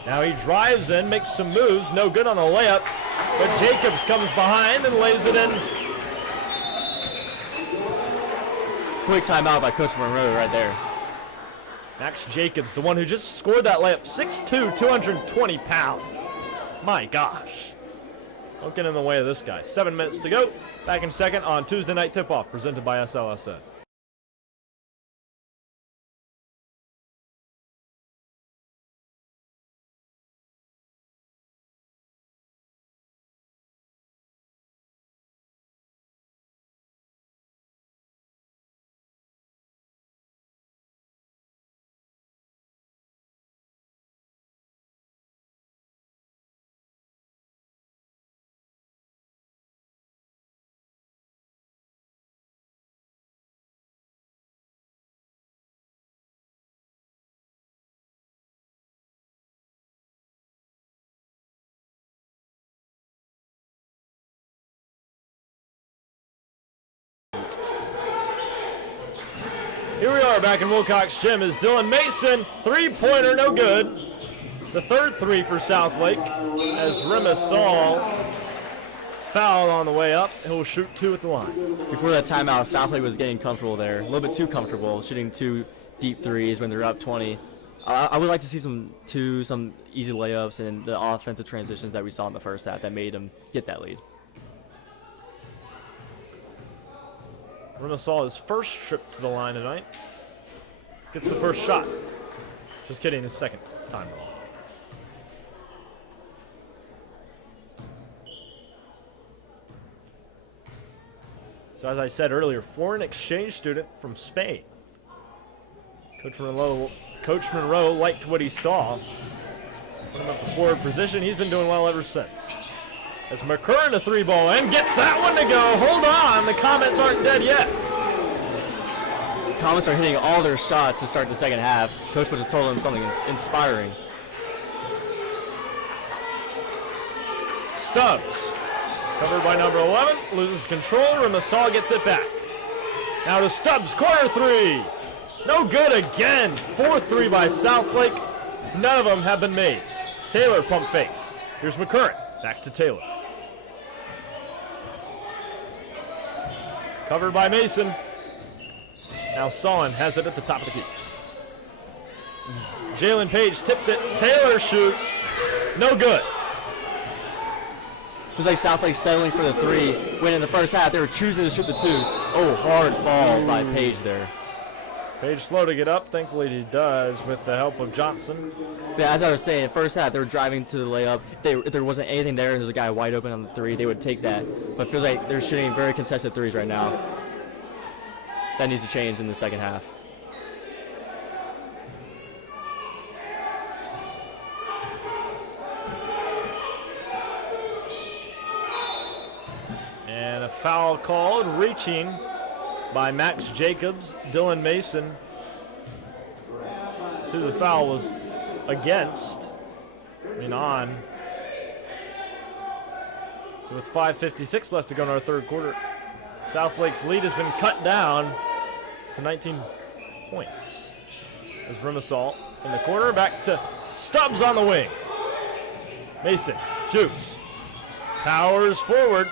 Now he drives in, makes some moves. No good on a layup. But Jacobs comes behind and lays it in. Quick timeout by Coach Monroe right there. Max Jacobs, the one who just scored that layup, 6'2", 220 pounds. My gosh. Don't get in the way of this guy. 7 minutes to go. Back in second on Tuesday Night Tip-Off, presented by SLSN. Here we are back in Wilcox Gym as Dylan Mason, three-pointer, no good. The third three for Southlake as Remisal fouled on the way up. He'll shoot two at the line. Before that timeout, Southlake was getting comfortable there, a little bit too comfortable, shooting two deep threes when they're up 20. I would like to see some easy layups and the offensive transitions that we saw in the first half that made them get that lead. Remisal his first trip to the line tonight. Gets the first shot. Just kidding, his second time. So as I said earlier, foreign exchange student from Spain. Coach Monroe liked what he saw. Put him up the forward position. He's been doing well ever since. As McCurran a three ball and gets that one to go. Hold on, the Comets aren't dead yet. Comets are hitting all their shots to start the second half. Coach just told them something inspiring. Stubbs, covered by number 11, loses control. Remisal gets it back. Now to Stubbs, corner three. No good again. Fourth three by Southlake. None of them have been made. Taylor pump fakes. Here's McCurran. Back to Taylor. Covered by Mason. Now Solon has it at the top of the key. Jalen Page tipped it. Taylor shoots. No good. It was like Southlake settling for the three, when in the first half they were choosing to shoot the twos. Oh, hard fall by Page there. Page slow to get up. Thankfully he does with the help of Johnson. Yeah, as I was saying, first half they were driving to the layup. If there wasn't anything there, there's a guy wide open on the three, they would take that. But it feels like they're shooting very contested threes right now. That needs to change in the second half. And a foul called, reaching by Max Jacobs, Dylan Mason. So the foul was against and on. So with 5:56 left to go in our third quarter, Southlake's lead has been cut down to 19 points. As Remisal in the corner, back to Stubbs on the wing. Mason shoots, powers forward.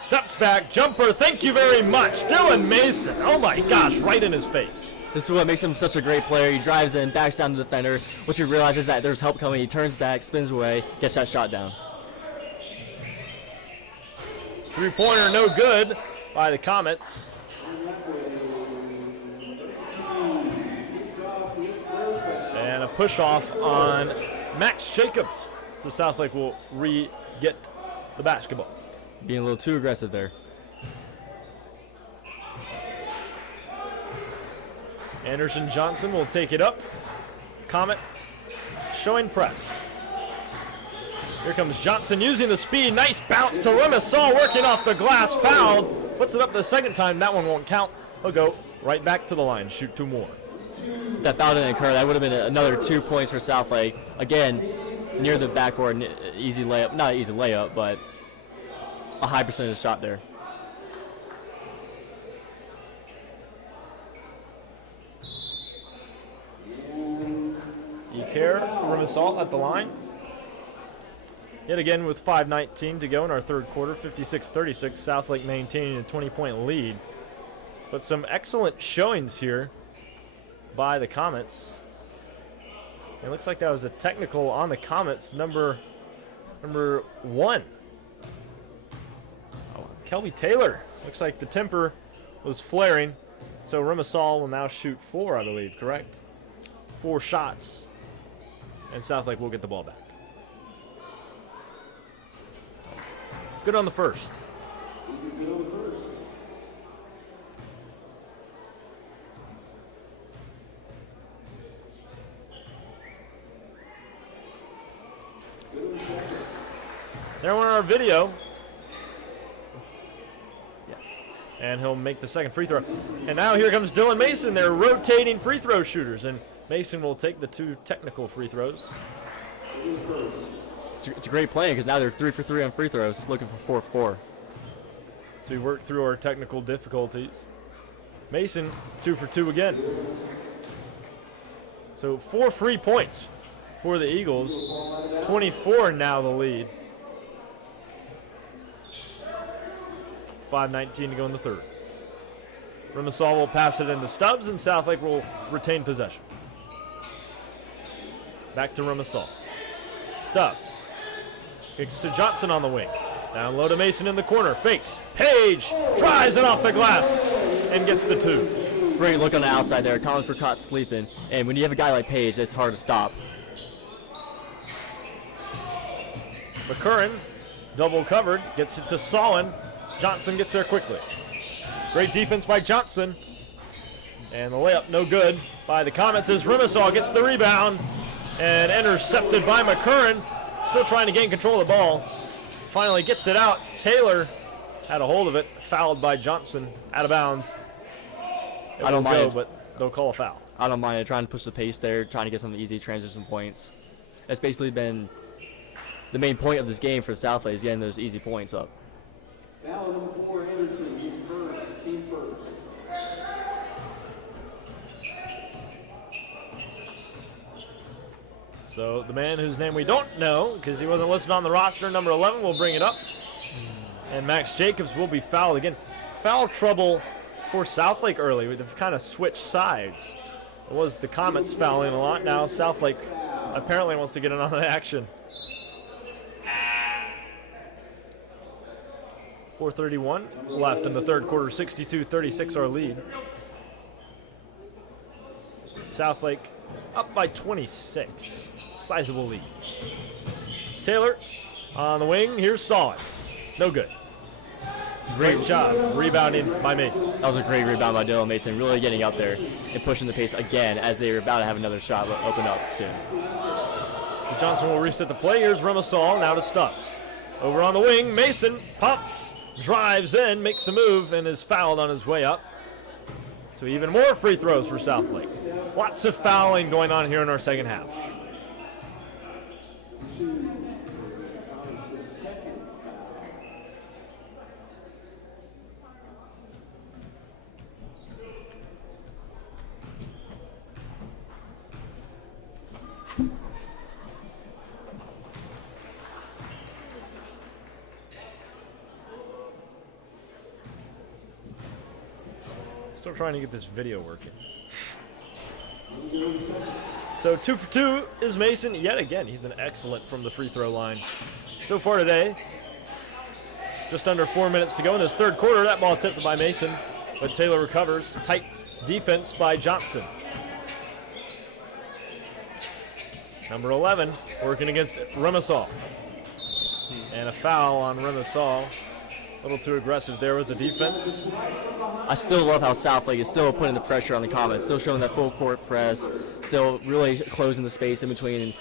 Steps back, jumper, thank you very much. Dylan Mason, oh my gosh, right in his face. This is what makes him such a great player. He drives in, backs down the defender. Once he realizes that there's help coming, he turns back, spins away, gets that shot down. Three-pointer no good by the Comets. And a push off on Max Jacobs. So Southlake will get the basketball. Being a little too aggressive there. Anderson Johnson will take it up. Comet showing press. Here comes Johnson using the speed. Nice bounce to Remisal, working off the glass. Fouled. Puts it up the second time. That one won't count. He'll go right back to the line. Shoot 2 more. That foul didn't occur. That would have been another 2 points for Southlake. Again, near the backboard, easy layup. Not an easy layup, but a high percentage shot there. Iker Remisal at the line. Yet again with 5:19 to go in our third quarter, 56-36. Southlake maintaining a 20-point lead. But some excellent showings here by the Comets. It looks like that was a technical on the Comets, number 1. Oh, Kelby Taylor. Looks like the temper was flaring. So Remisal will now shoot 4, I believe, correct? 4 shots. And Southlake will get the ball back. Good on the first. There went our video. Yeah. And he'll make the second free throw. And now here comes Dylan Mason. They're rotating free throw shooters. And Mason will take the 2 technical free throws. It's a great play because now they're 3 for 3 on free throws. Just looking for 4 for 4. So we worked through our technical difficulties. Mason, 2 for 2 again. So 4 free points for the Eagles. 24 now the lead. 5:19 to go in the third. Remisal will pass it into Stubbs, and Southlake will retain possession. Back to Remisal. Stubbs. Kicks to Johnson on the wing. Down low to Mason in the corner. Fakes. Page drives it off the glass and gets the 2. Great look on the outside there. Collins for caught sleeping. And when you have a guy like Page, it's hard to stop. McCurran, double covered, gets it to Solon. Johnson gets there quickly. Great defense by Johnson. And the layup no good by the Comets as Remisal gets the rebound and intercepted by McCurran. Still trying to gain control of the ball. Finally gets it out. Taylor had a hold of it. Fouled by Johnson. Out of bounds. I don't mind. But they'll call a foul. I don't mind it. Trying to push the pace there, trying to get some easy transition points. That's basically been the main point of this game for Southlake, is getting those easy points up. Foul number 4, Anderson. He's first. Team first. So the man whose name we don't know, because he wasn't listed on the roster, number 11, will bring it up. And Max Jacobs will be fouled again. Foul trouble for Southlake early. They've kind of switched sides. It was the Comets fouling a lot. Now Southlake apparently wants to get in on the action. 4:31 left in the third quarter. 62-36 our lead. Southlake up by 26. Sizable lead. Taylor on the wing. Here's Solid. No good. Great job rebounding by Mason. That was a great rebound by Dylan Mason, really getting up there and pushing the pace again as they were about to have another shot open up soon. So Johnson will reset the play. Here's Remisal, now to Stubbs. Over on the wing, Mason pumps, drives in, makes a move, and is fouled on his way up. So even more free throws for Southlake. Lots of fouling going on here in our second half. Still trying to get this video working. So 2 for 2 is Mason. Yet again, he's been excellent from the free throw line so far today. Just under 4 minutes to go in this third quarter. That ball tipped by Mason, but Taylor recovers. Tight defense by Johnson. Number 11 working against Remisal. And a foul on Remisal. A little too aggressive there with the defense. I still love how Southlake is still putting the pressure on the Comets, still showing that full court press, still really closing the space in between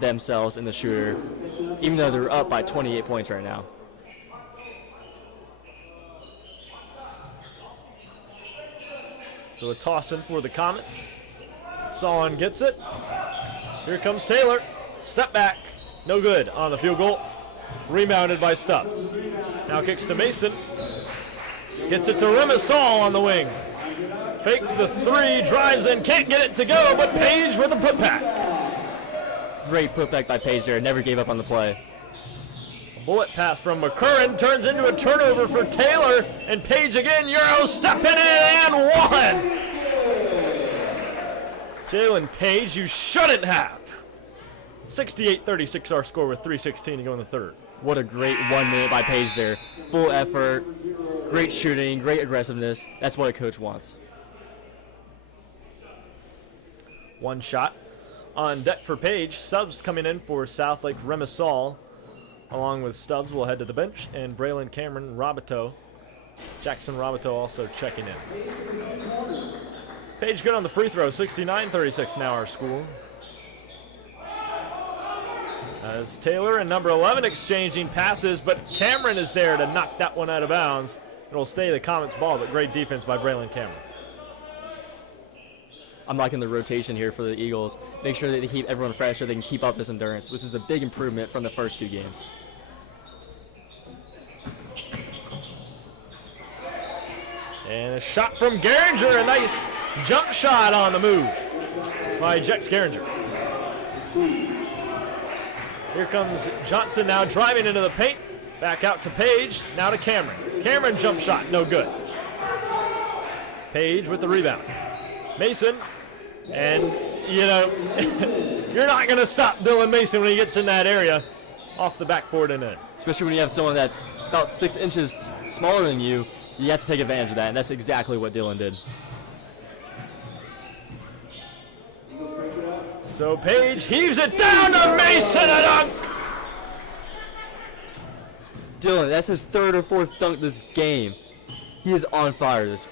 themselves and the shooter, even though they're up by 28 points right now. So a toss in for the Comets. Solon gets it. Here comes Taylor. Step back. No good on the field goal. Rebounded by Stubbs. Now kicks to Mason. Gets it to Remisal on the wing. Fakes the three, drives in, can't get it to go, but Page with a putback. Great putback by Page there, never gave up on the play. Bullet pass from McCurran turns into a turnover for Taylor, and Page again, Euro stepping in and one. Jalen Page, you shouldn't have. 68-36 our score with 3:16 to go in the third. What a great 1 minute by Page there. Full effort, great shooting, great aggressiveness. That's what a coach wants. One shot on deck for Page. Stubbs coming in for Southlake Remisal. Along with Stubbs, we'll head to the bench, and Braylon Cameron Roboto. Jackson Roboto also checking in. Page good on the free throw, 69-36 now our score. As Taylor and number 11 exchanging passes, but Cameron is there to knock that one out of bounds. It'll stay the Comets ball, but great defense by Braylon Cameron. I'm liking the rotation here for the Eagles. Make sure that they keep everyone fresh so they can keep up this endurance, which is a big improvement from the first 2 games. And a shot from Geringer, a nice jump shot on the move by Jex Geringer. Here comes Johnson now driving into the paint. Back out to Page, now to Cameron. Cameron jump shot, no good. Page with the rebound. Mason, and you know, you're not going to stop Dylan Mason when he gets in that area. Off the backboard and in. Especially when you have someone that's about 6 inches smaller than you, you have to take advantage of that, and that's exactly what Dylan did. So Page heaves it down to Mason, a dunk! Dylan, that's his 3rd or 4th dunk this game. He is on fire this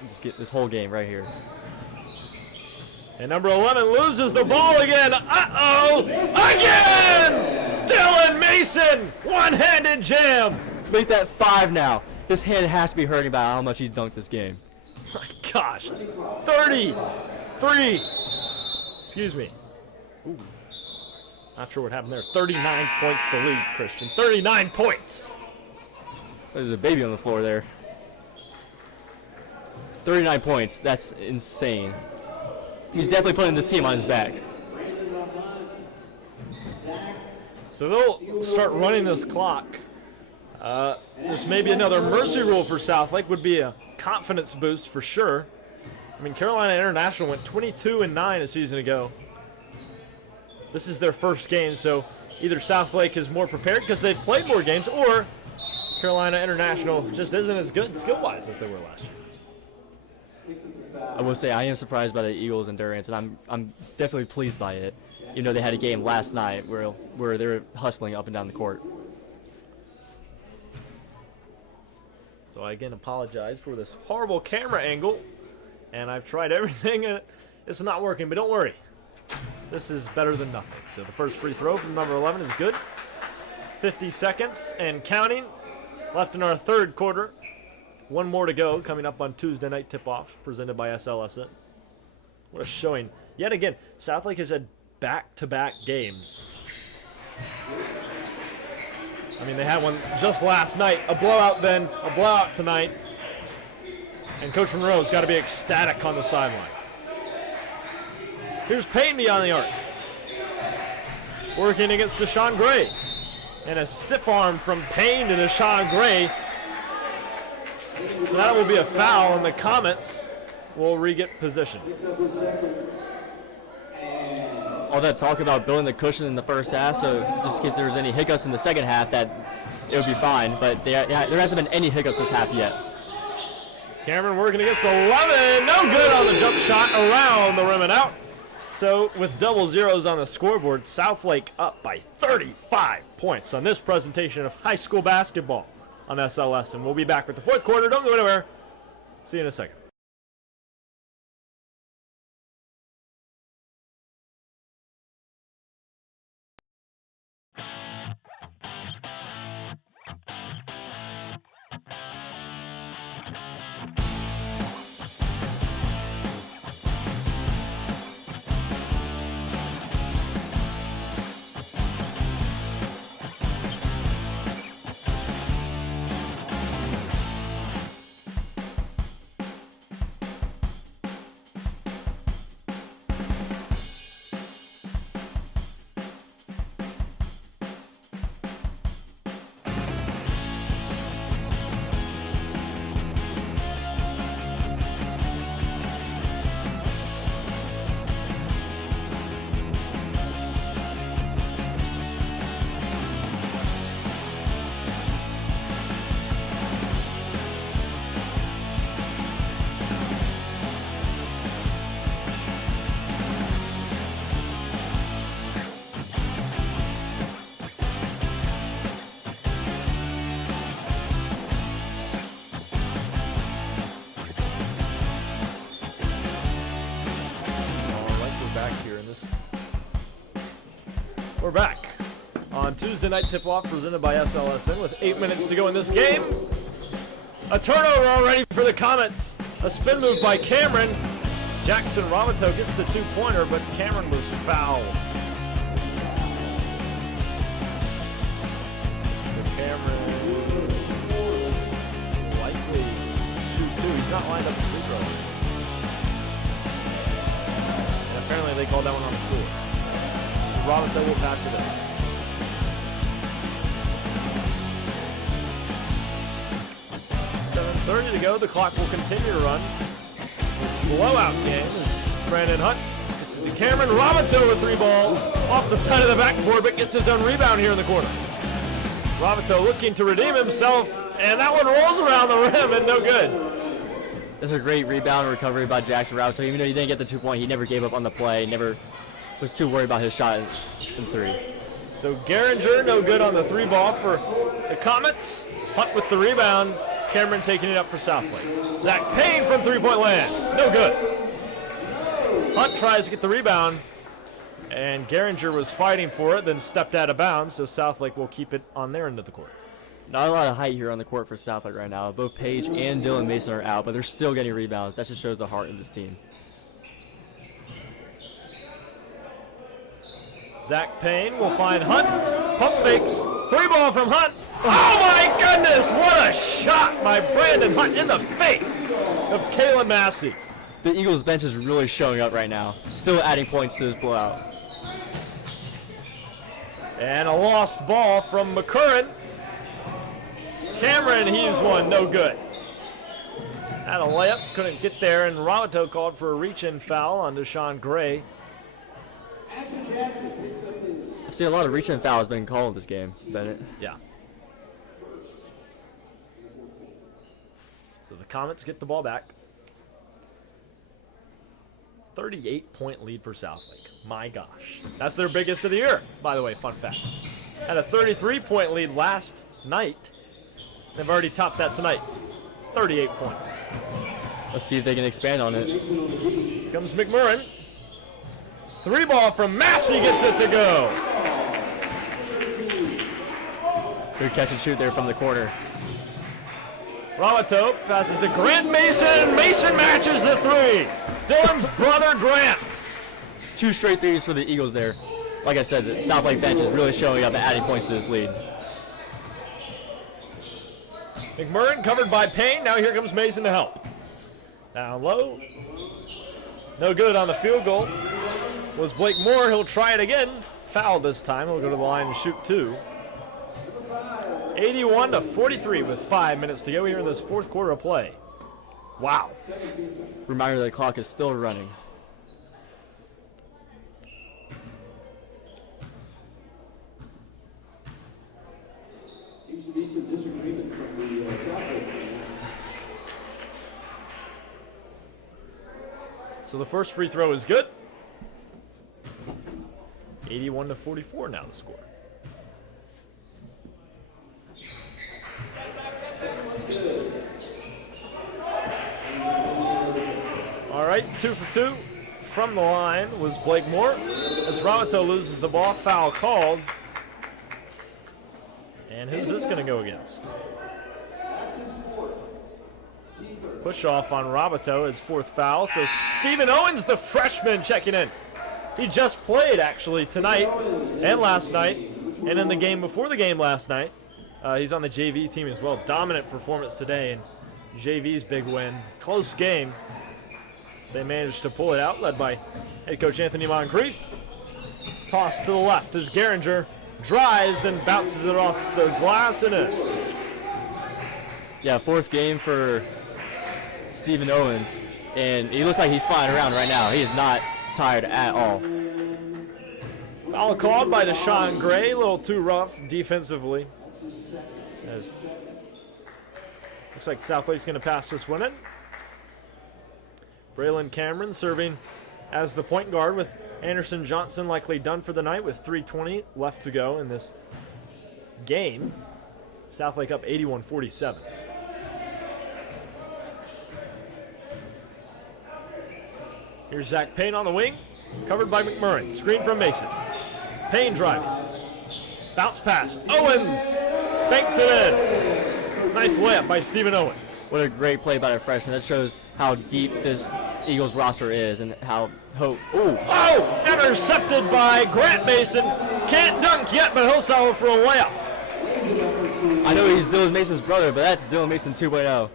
whole game right here. And number 11 loses the ball again. Uh-oh! Again! Dylan Mason! One-handed jam! Make that 5 now. His hand has to be hurting about how much he's dunked this game. My gosh. 33. Excuse me. Ooh. Not sure what happened there. 39 points to lead, Christian. 39 points. There's a baby on the floor there. 39 points. That's insane. He's definitely putting this team on his back. So they'll start running this clock. This may be another mercy rule for Southlake. Would be a confidence boost for sure. I mean, Carolina International went 22-9 a season ago. This is their first game, so either Southlake is more prepared because they've played more games, or Carolina International just isn't as good skill-wise as they were last year. I will say I am surprised by the Eagles' endurance, and I'm definitely pleased by it. You know, they had a game last night where they were hustling up and down the court. So I again apologize for this horrible camera angle, and I've tried everything and it's not working, but don't worry. This is better than nothing. So the first free throw from number 11 is good. 50 seconds and counting left in our third quarter. One more to go, coming up on Tuesday night tip-off, presented by SLSN. What a showing. Yet again, Southlake has had back-to-back games. I mean, they had one just last night, a blowout then, a blowout tonight. And Coach Monroe's got to be ecstatic on the sideline. Here's Payne beyond the arc. Working against Deshaun Gray. And a stiff arm from Payne to Deshaun Gray. So that will be a foul, and the Comets will re-get position. All that talk about building the cushion in the first half, so just in case there was any hiccups in the second half, that it would be fine. But there hasn't been any hiccups this half yet. Cameron working against 11. No good on the jump shot around the rim and out. So, with double zeros on the scoreboard, Southlake up by 35 points on this presentation of high school basketball on SLSN. We'll be back with the fourth quarter. Don't go anywhere. See you in a second. We're back on Tuesday night tip-off presented by SLSN with 8 minutes to go in this game. A turnover already for the Comets. A spin move by Cameron. Jackson Ramato gets the two-pointer, but Cameron was fouled. So Cameron likely shoot two. He's not lined up for free throw. And apparently they called that one on the floor. Robinson will pass it in. 7:30 to go. The clock will continue to run. This blowout game is Brandon Hunt gets it to Cameron. Robinson with three ball off the side of the backboard, but gets his own rebound here in the corner. Robinson looking to redeem himself, and that one rolls around the rim and no good. This is a great rebound recovery by Jackson Robinson. Even though he didn't get the 2-point, he never gave up on the play. Never was too worried about his shot in three. So Geringer, no good on the three ball for the Comets. Hunt with the rebound. Cameron taking it up for Southlake. Zach Payne from three-point land. No good. Hunt tries to get the rebound, and Geringer was fighting for it, then stepped out of bounds, so Southlake will keep it on their end of the court. Not a lot of height here on the court for Southlake right now. Both Page and Dylan Mason are out, but they're still getting rebounds. That just shows the heart of this team. Zach Payne will find Hunt. Pump fakes. Three ball from Hunt. Oh my goodness! What a shot by Brandon Hunt in the face of Kalen Massey. The Eagles bench is really showing up right now. Still adding points to this blowout. And a lost ball from McCurran. Cameron heaves one. No good. Had a layup. Couldn't get there. And Ramato called for a reach-in foul on Deshaun Gray. I see a lot of reach-in fouls being called in this game, Bennett. Yeah. So the Comets get the ball back. 38-point lead for Southlake. My gosh. That's their biggest of the year, by the way, fun fact. Had a 33-point lead last night. They've already topped that tonight. 38 points. Let's see if they can expand on it. Here comes McMurrin. Three ball from Massey gets it to go. Good catch and shoot there from the corner. Ramato passes to Grant Mason. Mason matches the three. Dylan's brother Grant. 2 straight threes for the Eagles there. Like I said, the Southlake bench is really showing up and adding points to this lead. McMurrin covered by Payne. Now here comes Mason to help. Down low. No good on the field goal. Was Blake Moore. He'll try it again. Foul this time. He'll go to the line and shoot two. 81-43 with 5 minutes to go here in this fourth quarter of play. Wow. Reminder that the clock is still running. Seems to be some disagreement from the Southlake fans. So the first free throw is good. 81-44 now the score. All right, 2 for 2 from the line was Blake Moore. As Rabato loses the ball, foul called. And who's this going to go against? Push off on Rabato, his 4th foul. So Stephen Owens, the freshman, checking in. He just played, actually, tonight and last night, and in the game before the game last night. He's on the JV team as well. Dominant performance today, and JV's big win. Close game. They managed to pull it out, led by head coach Anthony Moncrief. Toss to the left as Geringer drives and bounces it off the glass and in. Yeah, 4th game for Stephen Owens, and he looks like he's flying around right now. He is not tired at all. Foul called by Deshaun Gray, a little too rough defensively. As looks like Southlake's going to pass this one in. Braylon Cameron serving as the point guard with Anderson Johnson likely done for the night with 3:20 left to go in this game. Southlake up 81-47. Here's Zach Payne on the wing, covered by McMurrin. Screen from Mason. Payne driving. Bounce pass. Owens banks it in. Nice layup by Stephen Owens. What a great play by the freshman. That shows how deep this Eagles roster is and how hope. Oh, intercepted by Grant Mason. Can't dunk yet, but he'll settle for a layup. I know he's Dylan Mason's brother, but that's Dylan Mason 2.0.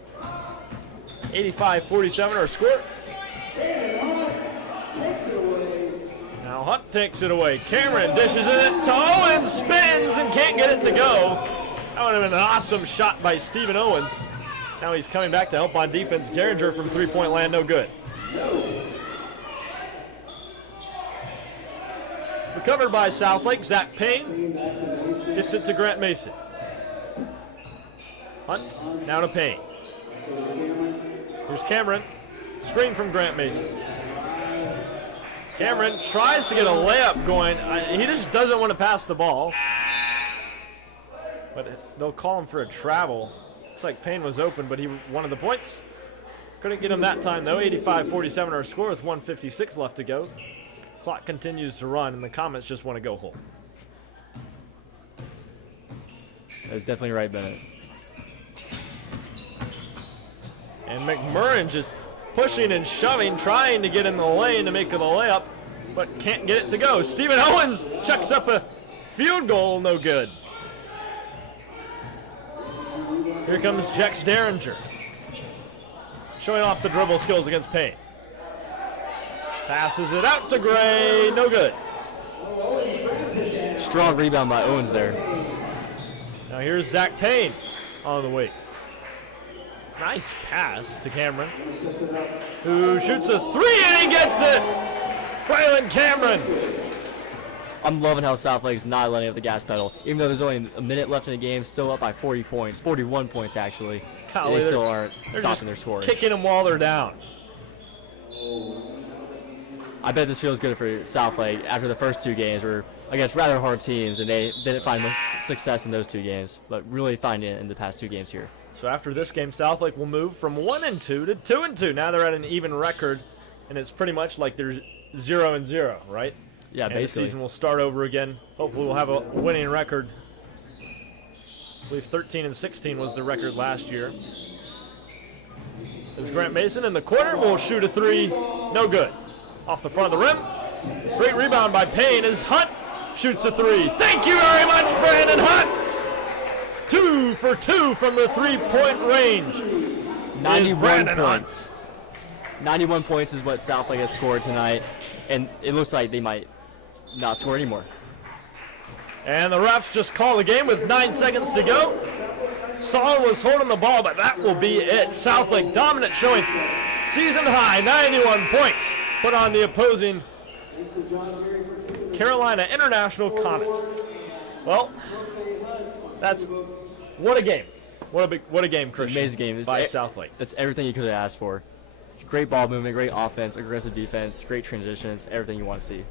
85-47 our score. Now Hunt takes it away. Cameron dishes it to Owens, spins and can't get it to go. That would have been an awesome shot by Stephen Owens. Now he's coming back to help on defense. Geringer from three-point land, no good. Recovered by Southlake. Zach Payne gets it to Grant Mason. Hunt now to Payne. Here's Cameron. Screen from Grant Mason. Cameron tries to get a layup going. He just doesn't want to pass the ball. But they'll call him for a travel. Looks like Payne was open, but he wanted the points. Couldn't get him that time, though. 85-47 our score with 1:56 left to go. Clock continues to run, and the Comets just want to go home. That's definitely right, Bennett. And McMurrin just pushing and shoving, trying to get in the lane to make the layup, but can't get it to go. Stephen Owens chucks up a field goal, no good. Here comes Jex Derringer, showing off the dribble skills against Payne. Passes it out to Gray, no good. Strong rebound by Owens there. Now here's Zach Payne on the wing. Nice pass to Cameron, who shoots a three and he gets it. Braylon Cameron. I'm loving how Southlake's not letting up the gas pedal. Even though there's only a minute left in the game, still up by 40 points, 41 points actually. Golly, they still aren't they're stopping their scoring. Kicking them while they're down. I bet this feels good for Southlake after the first two games were against rather hard teams, and they didn't find success in those two games, but really finding it in the past two games here. So after this game, Southlake will move from 1-2 to 2-2. Now they're at an even record, and it's pretty much like they're 0-0, right? Yeah, and basically. the season will start over again. Hopefully we'll have a winning record. I believe 13-16 was the record last year. There's Grant Mason in the corner. Will shoot a three. No good. Off the front of the rim. Great rebound by Payne as Hunt shoots a three. Thank you very much, Brandon Hunt. 2 for 2 from the three-point range. 91 points. 91 points is what Southlake has scored tonight, and it looks like they might not score anymore. And the refs just call the game with 9 seconds to go. Saul was holding the ball, but that will be it. Southlake dominant, showing season high 91 points put on the opposing Carolina International Comets. Well, that's what a game. What a game, Christian. It's an amazing game. By Southlake. That's everything you could have asked for. Great ball movement, great offense, aggressive defense, great transitions, everything you want to see.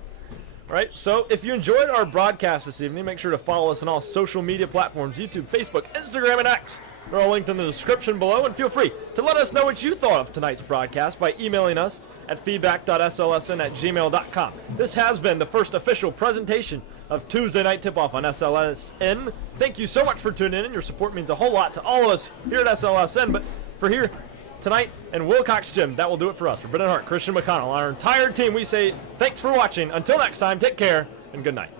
All right, so if you enjoyed our broadcast this evening, make sure to follow us on all social media platforms, YouTube, Facebook, Instagram, and X. They're all linked in the description below, and feel free to let us know what you thought of tonight's broadcast by emailing us at feedback.slsn@gmail.com. This has been the first official presentation of Tuesday Night Tip-Off on SLSN. Thank you so much for tuning in. Your support means a whole lot to all of us here at SLSN, but for here tonight and Wilcox Gym, that will do it for us. For Bennett, Hart, Christian, McConnell, our entire team, we say thanks for watching. Until next time, take care and good night.